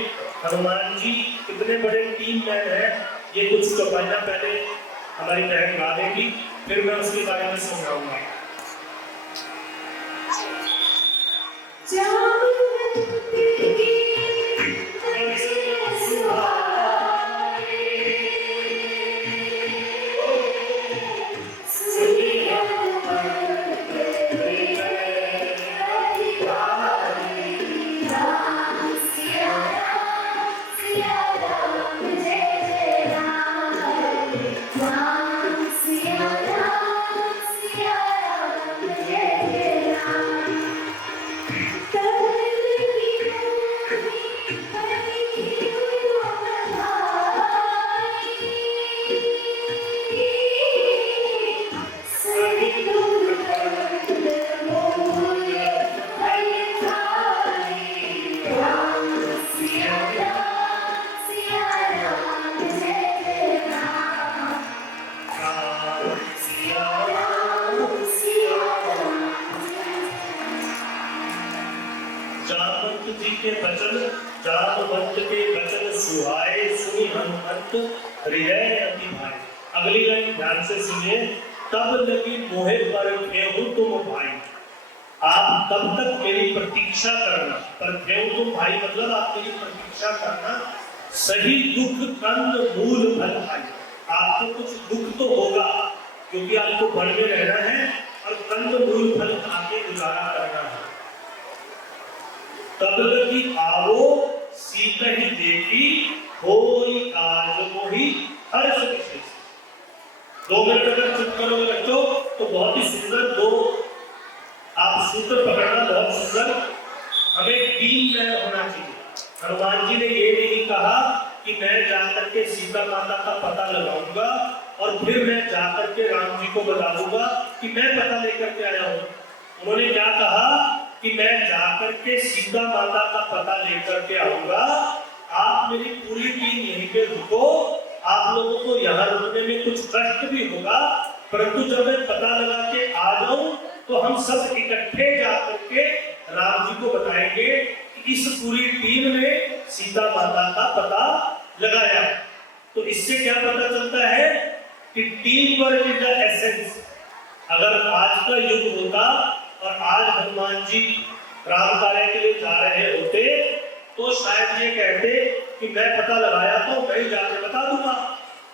हनुमान जी कितने बड़े टीम मैन है, ये कुछ चौपाइयां पहले हमारी बहन गा देगी, फिर मैं उसके बारे में समझाऊंगा। जामवंत के बचन सुहाए सुनि हनुमंत हृदय अति भाई। अगली लाइन ध्यान से सुनिए। तब लगी मोहे पर खेहूं तुम भाई। आप तब तक मेरी प्रतीक्षा करना, पर खेहूं तुम भाई मतलब आप मेरी प्रतीक्षा करना सही दुख कंद मूल फल खाई। आपको कुछ दुख तो होगा क्योंकि आपको वन में रहना है और कंद मूल फल खा के गुजारा करना है। तब लगी आवो सीत ही देखी होई काज मोहि हर्ष विशेष। 2 मिनट अगर चुप करोगे बच्चों तो बहुत ही सुंदर दो आप सूत्र पकड़ना, बहुत सुंदर। हमें टीम में होना चाहिए। हनुमान जी ने ये नहीं कहा कि मैं जाकर के सीता माता का पता लगाऊंगा और फिर मैं जाकर के राम जी को बता दूंगा कि मैं पता लेकर के आया हूं। उन्होंने क्या कहा कि मैं जाकर के सीता माता का पता लेकर के आऊंगा, आप मेरी पूरी टीम यहीं पे रुको। आप लोगों को यहाँ रुकने में कुछ कष्ट भी होगा, परंतु जब मैं पता लगा के आ जाऊं तो हम सब इकट्ठे जाकर के राम जी को बताएंगे कि इस पूरी टीम ने सीता माता का पता लगाया। तो इससे क्या पता चलता है कि team work is the essence. अगर आज का युग होता और आज हनुमान जी राम कार्य के लिए जा रहे होते तो शायद ये कहते कि मैं पता लगाया तो मैं जाके बता दूंगा,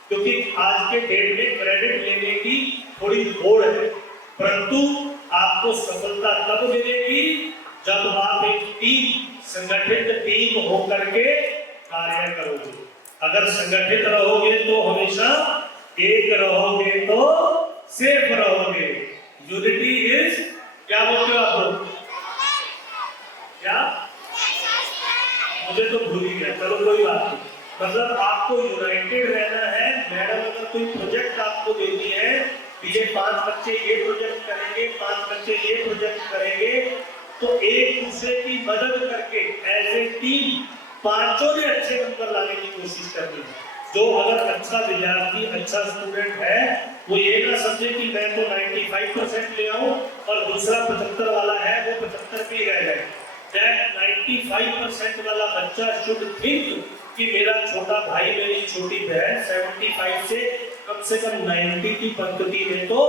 क्योंकि आज के डेट में क्रेडिट लेने की थोड़ी होड़ है। परंतु आपको सफलता तब मिलेगी जब आप एक टीम, संगठित टीम होकर के कार्य करोगे। अगर संगठित रहोगे तो हमेशा एक रहोगे तो सेफ रहोगे। यूनिटी इज, क्या बोलते हो आप लोग? क्या? मुझे तो भूल ही गया, चलो कोई बात नहीं। मतलब आपको यूनाइटेड रहना है। मैडम अगर कोई प्रोजेक्ट आपको देती है कि ये 5 बच्चे ये प्रोजेक्ट करेंगे, 5 बच्चे ये प्रोजेक्ट करेंगे, तो एक दूसरे की मदद करके एज ए टीम पांचों ने अच्छे नंबर लाने की कोशिश करनी है। जो अगर अच्छा विद्यार्थी, अच्छा स्टूडेंट है, वो ये ना समझे कि मैं तो 95% ले आऊं और दूसरा 75 वाला है वो 75 भी रह जाए। That 95% वाला बच्चा should think कि मेरा छोटा भाई, मेरी छोटी बहन 75 से कम 90 की पंक्ति में तो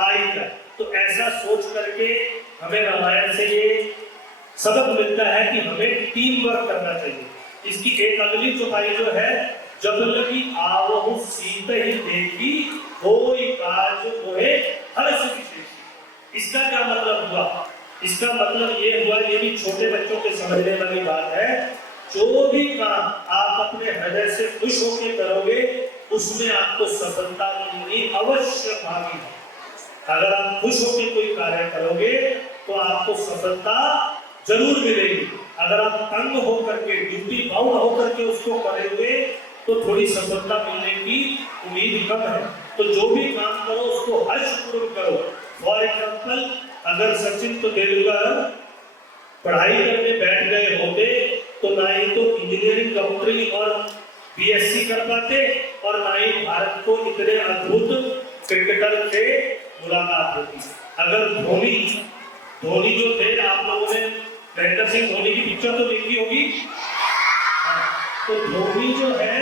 आएगा। तो ऐसा सोच करके हमें रामायण से ये सबक मिलता है कि हमें टीम वर्क करना चाहिए। इसकी एक अगली चौपाई जो है, जब लगी आवहु सीत ही देखी होई काज मोहे हर्ष विशेष। इसका क्या मतलब हुआ? इसका मतलब ये हुआ, ये भी छोटे बच्चों के समझने वाली बात है, जो भी काम आप अपने हृदय से खुश होकर करोगे उसमें आपको सफलता मिलनी अवश्य भागी है। अगर आप खुश होकर कोई कार्य करोगे तो आपको सफलता जरूर मिलेगी। अगर आप तंग होकर के, ड्यूटी बाउंड होकर के उसको करोगे तो थोड़ी सफलता मिलने की उम्मीद कम है। तो जो भी काम करो उसको हर्षपूर्वक करो। फॉर एग्जाम्पल, अगर सचिन तेंदुलकर पढ़ाई करने बैठ गए होते तो ना ही तो इंजीनियरिंग, डॉक्टरी और बीएससी कर पाते और ना ही भारत को इतने अद्भुत क्रिकेटर से मुलाकात होती। अगर धोनी जो थे, आप लोगों ने महेंद्र सिंह धोनी की पिक्चर तो देखी होगी। तो धोनी जो है,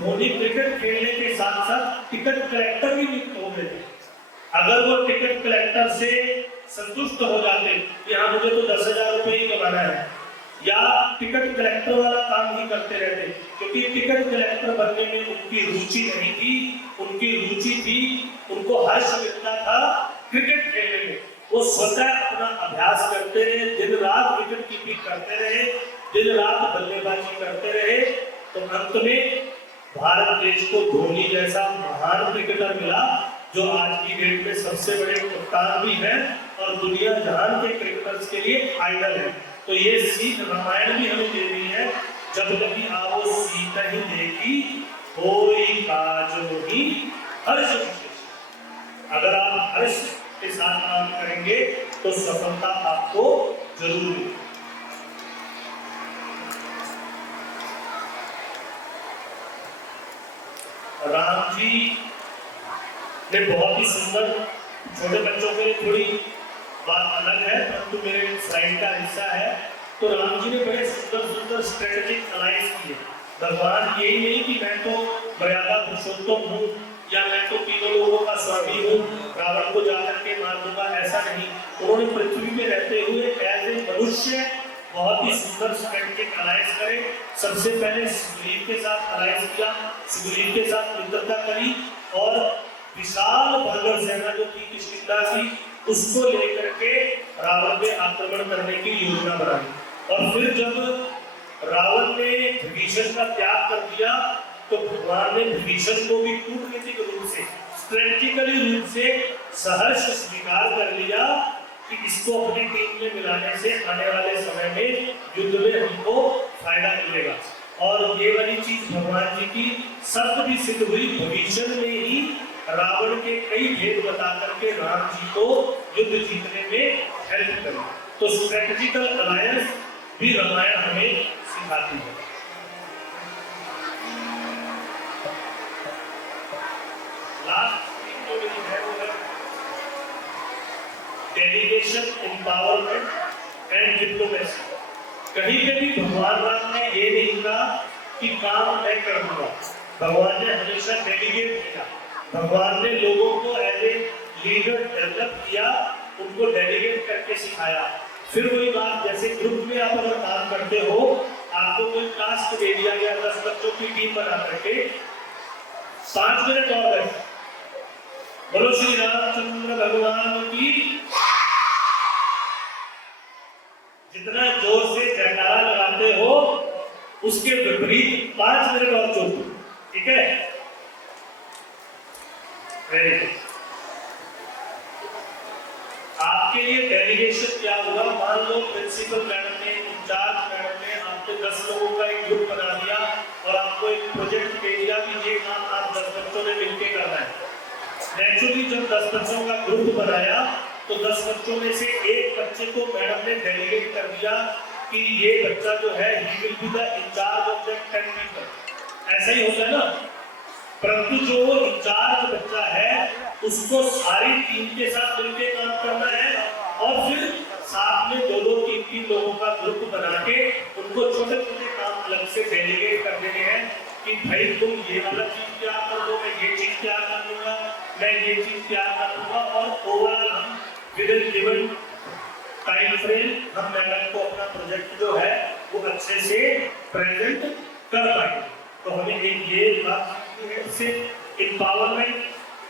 धोनी क्रिकेट खेलने के साथ साथ टिकट कलेक्टर भी हो गए थे। अगर वो टिकट कलेक्टर से संतुष्ट हो जाते कि हाँ मुझे तो 10,000 रुपए ही कमाना है, या टिकट कलेक्टर वाला काम ही करते रहते, क्योंकि टिकट कलेक्टर बनने में उनकी रुचि नहीं थी। उनकी रुचि थी, उनको हर्ष मिलता था क्रिकेट खेलने में। वो स्वतः अपना अभ्यास करते रहे, दिन रात विकेट कीपिंग करते रहे, दिन रात बल्लेबाजी करते रहे। तो अंत में भारत देश को धोनी जैसा महान क्रिकेटर मिला, जो आज की डेट में सबसे बड़े कप्तान भी हैं और दुनिया जहान के क्रिकेटर्स के लिए आइडल है। तो ये सीख रामायण भी हमें दे रही है, जब लगी आवो सीता ही देखी होई काज मोहि हर्ष विशेष। अगर आप हर्ष के साथ काम करेंगे तो सफलता आपको जरूर मिलेगी। राम जी ने बहुत ही सुंदर, छोटे बच्चों के लिए थोड़ी बात अलग है परंतु मेरे स्लाइड का हिस्सा है। तो राम जी ने बड़े सुंदर स्ट्रेटेजिक अलायंस किए। भगवान यही नहीं कि मैं तो मर्यादा पुरुषोत्तम हूँ या मैं तो तीनों लोगों का स्वामी हूँ, रावण को जाकर के मार दूंगा, ऐसा नहीं। उन्होंने पृथ्वी में रहते हुए एज ए मनुष्य बहुत ही सुंदर स्ट्रेटेजिक अलायंस करे। सबसे पहले सुग्रीव के साथ अलायंस किया, सुग्रीव के साथ मित्रता करी और विशाल बानर सेना जो थी किष्किंधा की, उसको लेकर के रावण पे आक्रमण करने की योजना बनाई। और फिर जब रावण ने विभीषण का त्याग कर दिया तो भगवान ने विभीषण को भी कूटनीतिक रूप से, स्ट्रेटेजिकली रूप से सहर्ष स्वीकार कर लिया कि इसको अपनी टीम में मिलाने से आने वाले समय में युद्ध में हमको फायदा मिलेगा। और ये वाली चीज भगवान जी की सत्य भी सिद्ध हुई। विभीषण ने ही रावण के कई भेद बता करके राम जी को युद्ध जीतने में हेल्प करी। तो स्ट्रेटेजिकल अलायंस भी रामायण हमें सिखाती है। लास्ट जो है वो है डेलीगेशन, एम्पावरमेंट एंड डिप्लोमेसी। कहीं पे भी भगवान राम ने ये नहीं कहा कि काम मैं कर दूंगा, भगवान ने हमेशा डेलीगेट किया। भगवान ने लोगों को एज ए लीडर डेवलप किया, उनको डेलीगेट करके सिखाया। फिर वही बात, जैसे ग्रुप में आप अगर काम करते हो, आपको कोई टास्क दे दिया गया 10 बच्चों की टीम बना करके 5 मिनट और बैठ, बोलो श्री रामचंद्र भगवान की। जितना जोर से जयकारा लगाते हो उसके विपरीत 5 मिनट और चुप, ठीक है? Very good. आपके लिए डेलीगेशन क्या हुआ? मान लो प्रिंसिपल मैडम ने, इंचार्ज मैडम ने आपको 10 लोगों का एक ग्रुप बना दिया और आपको एक प्रोजेक्ट दे दिया कि ये काम आप 10 बच्चों ने मिलकर करना है। नेचुरली जब 10 बच्चों का ग्रुप बनाया तो 10 बच्चों में से एक बच्चे को मैडम ने डेलीगेट कर दिया कि ये बच्चा जो है he will be the incharge of the 10 people. ऐसा ही होता है ना। परंतु जो इंचार्ज बच्चा है उसको सारी टीम के साथ मिलकर काम करना है और फिर साथ में 2-3 लोगों का ग्रुप बना के उनको छोटे-छोटे काम अलग से डेलीगेट कर देने हैं कि भाई तुम ये वाला चीज क्या कर दो, मैं ये चीज क्या कर दूंगा, मैं ये चीज क्या कर दूंगा। और ओवरऑल हम with in given time frame हम मैडम को अपना प्रोजेक्ट जो है वो अच्छे से प्रेजेंट कर पाएंगे। तो हमें एक ये बात से एम्पावरमेंट,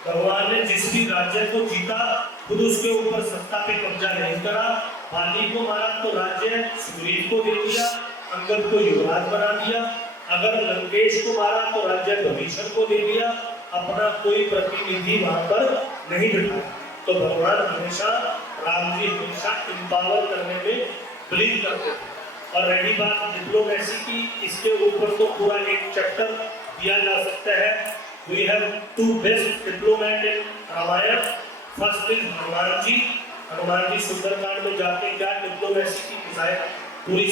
भगवान ने जिस भी राज्य को जीता खुद उसके ऊपर सत्ता पे कब्जा नहीं करा। वाली को मारा तो राज्य सुग्रीव को दे दिया, अंगद को युवराज बना दिया। अगर लंकेश को मारा तो राज्य विभीषण को दे दिया, अपना कोई प्रतिनिधि वहां पर नहीं बिठाया। तो भगवान हमेशा, राम जी हमेशा एम्पावर करने में बिलीव करते थे। और रही बात डिप्लोमेसी की, इसके ऊपर तो पूरा एक चैप्टर दिया जा सकता है। We have 2 best diplomat in Ramayana. First is Hanuman ji. Hanuman ji Sundarkand में जाके क्या डिप्लोमेसी की डिजाइन पूरी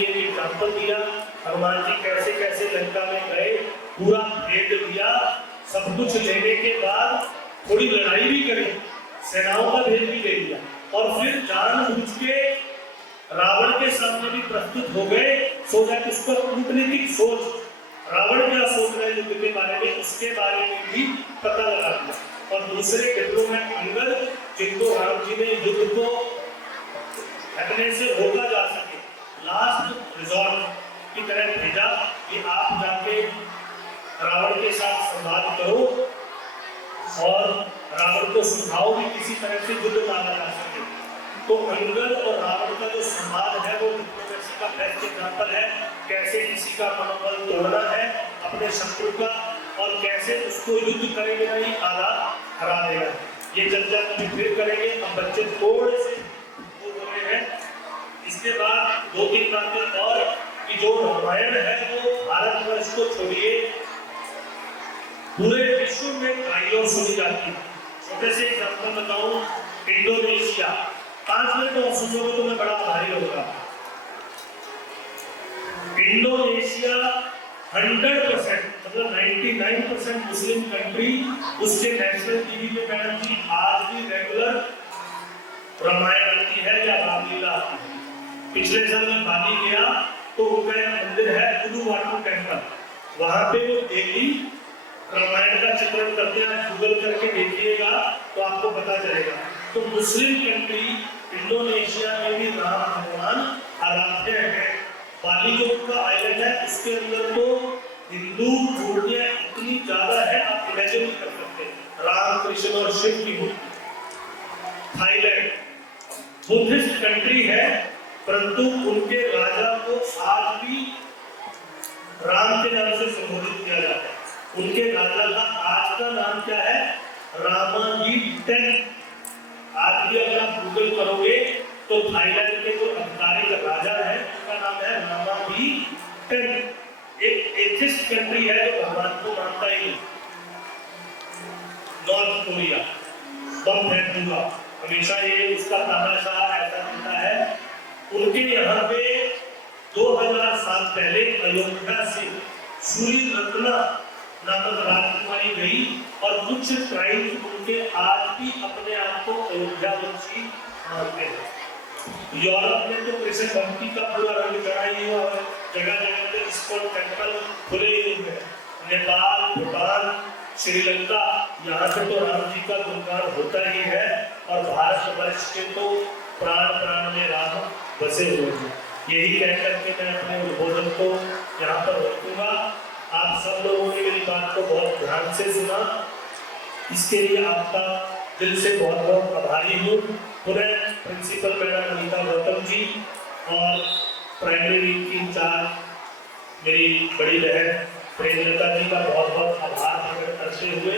एक एग्जाम्पल दिया। हनुमान जी कैसे कैसे लंका में गए, पूरा भेद दिया। सब कुछ लेने के बाद थोड़ी लड़ाई भी करी, सेनाओं का भेद भी ले लिया और फिर जानबूझ के रावण के सामने भी प्रस्तुत हो गए सो दैट उसका कूटनीतिक सोच, रावण क्या सोच रहे युद्ध के बारे में, उसके बारे में भी पता लगा दिया। और दूसरे डिप्लोमेट अंगद, जिनको राम जी ने युद्ध को हटने से रोका जा सके, लास्ट रिजॉर्ट की तरह भेजा कि आप जाके रावण के साथ संवाद करो और रावण को सुझाव भी किसी तरह से युद्ध माना जा सके। तो अंगद और रावण का जो संवाद है वो डिप्लोमेसी का बेस्ट एग्जाम्पल है, कैसे किसी का मनोबल तोड़ना है अपने शत्रु का और कैसे उसको युद्ध करे बिना ही आधा हरा देगा। ये चर्चा कभी फिर करेंगे। अब बच्चे थोड़े से वो हो रहे हैं। इसके बाद 2-3 बातें और कि जो रामायण है वो भारतवर्ष को छोड़िए पूरे विश्व में कई और सुनी जाती है। छोटे से एग्जाम्पल बताऊं, इंडोनेशिया, 5 मिनट और सुनोगे तो मैं बड़ा भारी होगा। इंडोनेशिया 100% मतलब 99% मुस्लिम कंट्री, उसके नेशनल टीवी पे मैडम जी आज भी रेगुलर रामायण आती है या रामलीला आती है। पिछले साल मैं बाली गया तो उनका एक मंदिर है उलुवाटू टेम्पल, वहां पे वो डेली रामायण का चित्रण करते हैं। गूगल करके देखिएगा तो आपको पता चलेगा। तो मुस्लिम कंट्री इंडोनेशिया में भी राम भगवान आराध्य हैं। बाली जो उनका आइलैंड है उसके अंदर तो हिंदू मूर्तियां इतनी ज्यादा है आप इमेजिन नहीं कर सकते। राम कृष्ण और शिव की मूर्ति। थाईलैंड बुद्धिस्ट कंट्री है परंतु उनके राजा को आज भी राम के नाम से संबोधित किया जाता है। उनके राजा का आज का नाम क्या है? रामादीप। आज भी अगर आप गूगल करोगे तो थाईलैंड के जो आधिकारिक राजा है उनका नाम है रामादीप। एक एथिस्ट कंट्री है जो भगवान को मानता ही नहीं। नॉर्थ कोरिया बम फेंक दूंगा हमेशा ये उसका तानाशाह ऐसा दिखता है। उनके यहाँ पे 2000 साल पहले अयोध्या से सूर्य रत्ना नामक राजकुमारी गई और कुछ ट्राइब्स उनके आज भी अपने आप को अयोध्यावंशी मानते हैं। यूरोप में तो कृष्ण भक्ति का पूरा रंग चढ़ा ही हुआ है। जगह जगह पे इस्कॉन टेम्पल खुले हुए हैं। नेपाल, भूटान, श्रीलंका, यहाँ से तो राम जी का गुणगान होता ही है और भारतवर्ष के तो प्राण प्राण में राम बसे हुए हैं। यही कह करके मैं अपने उद्बोधन को यहाँ पर रोकूंगा। आप सब लोगों ने मेरी बात को बहुत ध्यान से सुना, इसके लिए आपका दिल से बहुत बहुत आभारी हूँ। पुनः प्रिंसिपल मैडम अनीता गौतम जी और प्राइमरी विंग की इंचार्ज मेरी बड़ी बहन प्रेमलता जी का बहुत बहुत आभार प्रकट करते हुए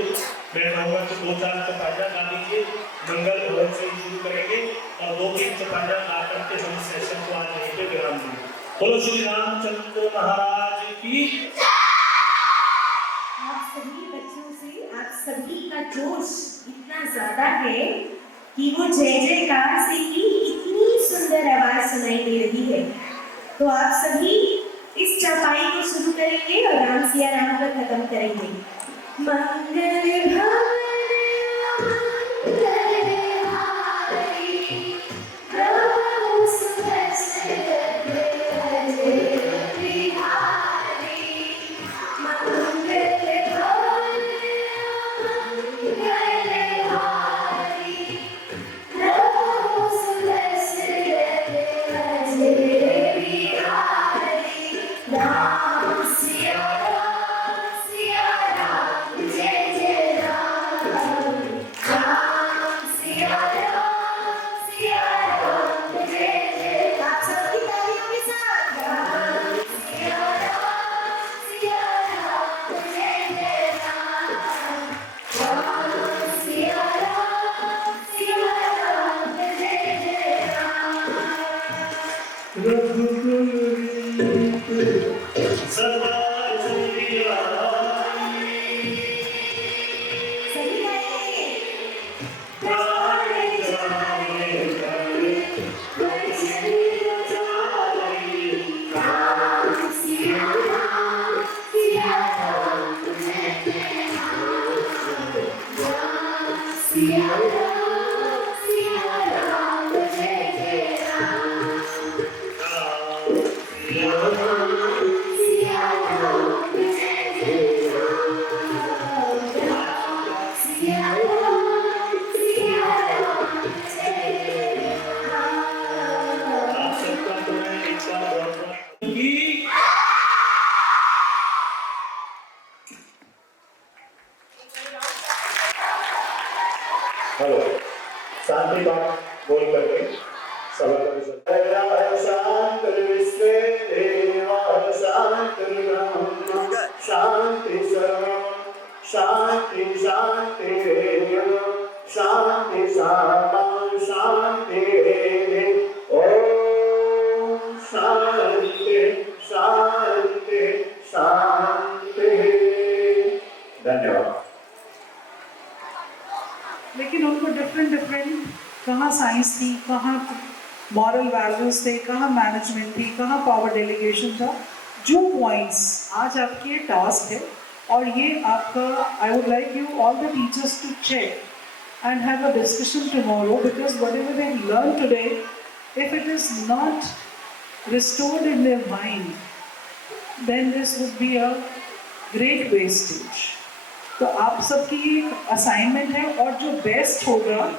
मैं कहूँगा कि 2-4 चपाइयाँ गा दीजिए। मंगल भवन से शुरू करेंगे और 2-3 चपाइयाँ गा करके हम सेशन को आज यहीं पे विराम देंगे। बोलो श्री रामचंद्र महाराज की। आप सभी बच्चों से आप सभी का जोश इतना ज्यादा है कि वो जय जयकार से ही इतनी सुंदर आवाज सुनाई दे रही है। तो आप सभी इस चौपाई को शुरू करेंगे और राम सिया राम पर खत्म करेंगे। मंगल भवन हेलो शांति बात बोल करके सभा का विसर्जन। शांति विश्वे देवा शांति ब्रह्म शांति सर्वम शांति शांति शांति सामा शांति ओम शांति शांति शांति। धन्यवाद। लेकिन उनको डिफरेंट कहाँ साइंस थी, कहाँ मॉरल वैल्यूज थे, कहाँ मैनेजमेंट थी, कहाँ पावर डेलीगेशन था। जो पॉइंट्स आज आपके टास्क है और ये आपका I would like you all the teachers to check and have a discussion tomorrow because whatever they learn today if it is not restored in their mind then this would be a great wastage. तो आप सबकी एक असाइनमेंट है और जो बेस्ट होगा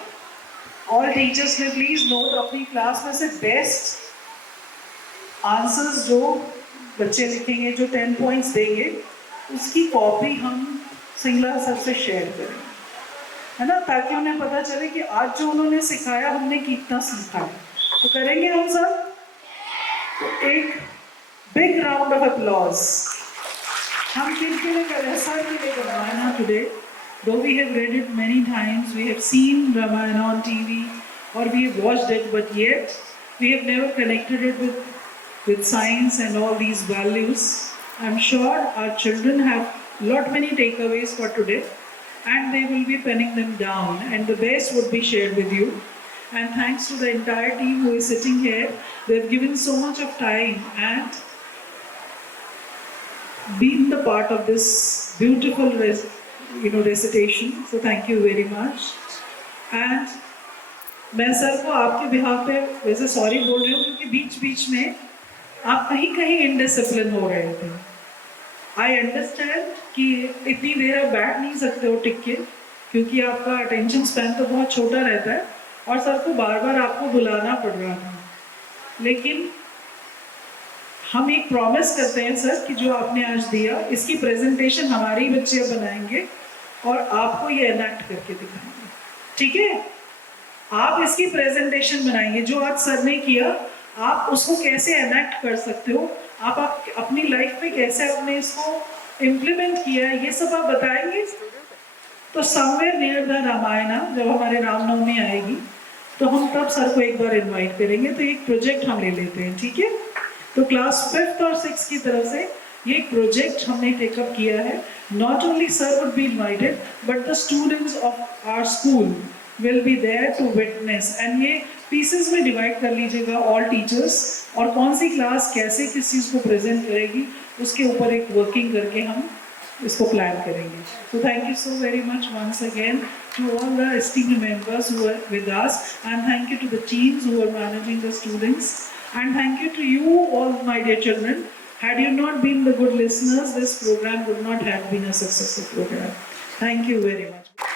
ऑल टीचर्स ने प्लीज नोट अपनी क्लास में से बेस्ट आंसर्स जो बच्चे लिखेंगे, जो 10 पॉइंट्स देंगे, उसकी कॉपी हम सिंगला सर से शेयर करेंगे, है ना, ताकि उन्हें पता चले कि आज जो उन्होंने सिखाया हमने कितना सीखा है। तो करेंगे हम सब? तो एक बिग राउंड ऑफ अप्लॉज हम किनके लिए करें? सर के लिए Ramayana today. Though we have read it many times, we have seen Ramayana on TV or we have watched it, but yet we have never connected it with science and all these values. I'm sure our children have lot many takeaways for today and they will be penning them down and the best would be shared with you. And thanks to the entire team who is sitting here, they've given so much of time and been the part of this beautiful recitation. So thank you very much. And मैं सर को आपके बिहाफ पे वैसे सॉरी बोल रही हूँ क्योंकि बीच बीच में आप कहीं कहीं इनडिसिप्लिन हो रहे थे. आई अंडरस्टैंड कि इतनी देर आप बैठ नहीं सकते हो टिक के क्योंकि आपका अटेंशन स्पैन तो बहुत छोटा रहता है और सर को बार बार आपको बुलाना पड़ रहा था. लेकिन हम एक प्रॉमिस करते हैं सर कि जो आपने आज दिया इसकी प्रेजेंटेशन हमारे ही बच्चे बनाएंगे और आपको ये एनैक्ट करके दिखाएंगे. ठीक है? आप इसकी प्रेजेंटेशन बनाएंगे. जो आज सर ने किया आप उसको कैसे एनैक्ट कर सकते हो, आप अपनी लाइफ में कैसे आपने इसको इम्प्लीमेंट किया है, ये सब आप बताएंगे. तो समवेयर नियर द रामायण जब हमारे रामनवमी आएगी तो हम तब सर को एक बार इन्वाइट करेंगे. तो एक प्रोजेक्ट हम ले लेते हैं. ठीक है? तो क्लास 5th और 6th की तरफ से ये प्रोजेक्ट हमने टेकअप किया है. Not only sir would be invited but the students of our school will be there to witness. And ये पीसेस में डिवाइड कर लीजिएगा ऑल टीचर्स और कौन सी क्लास कैसे किस चीज़ को प्रेजेंट करेगी उसके ऊपर एक वर्किंग करके हम इसको प्लान करेंगे. So thank you so very much once again to all the esteemed members who are with us, and thank you to the teams who are managing the students, and thank you to you all my dear children. Had you not been the good listeners, this program would not have been a successful program. Thank you very much.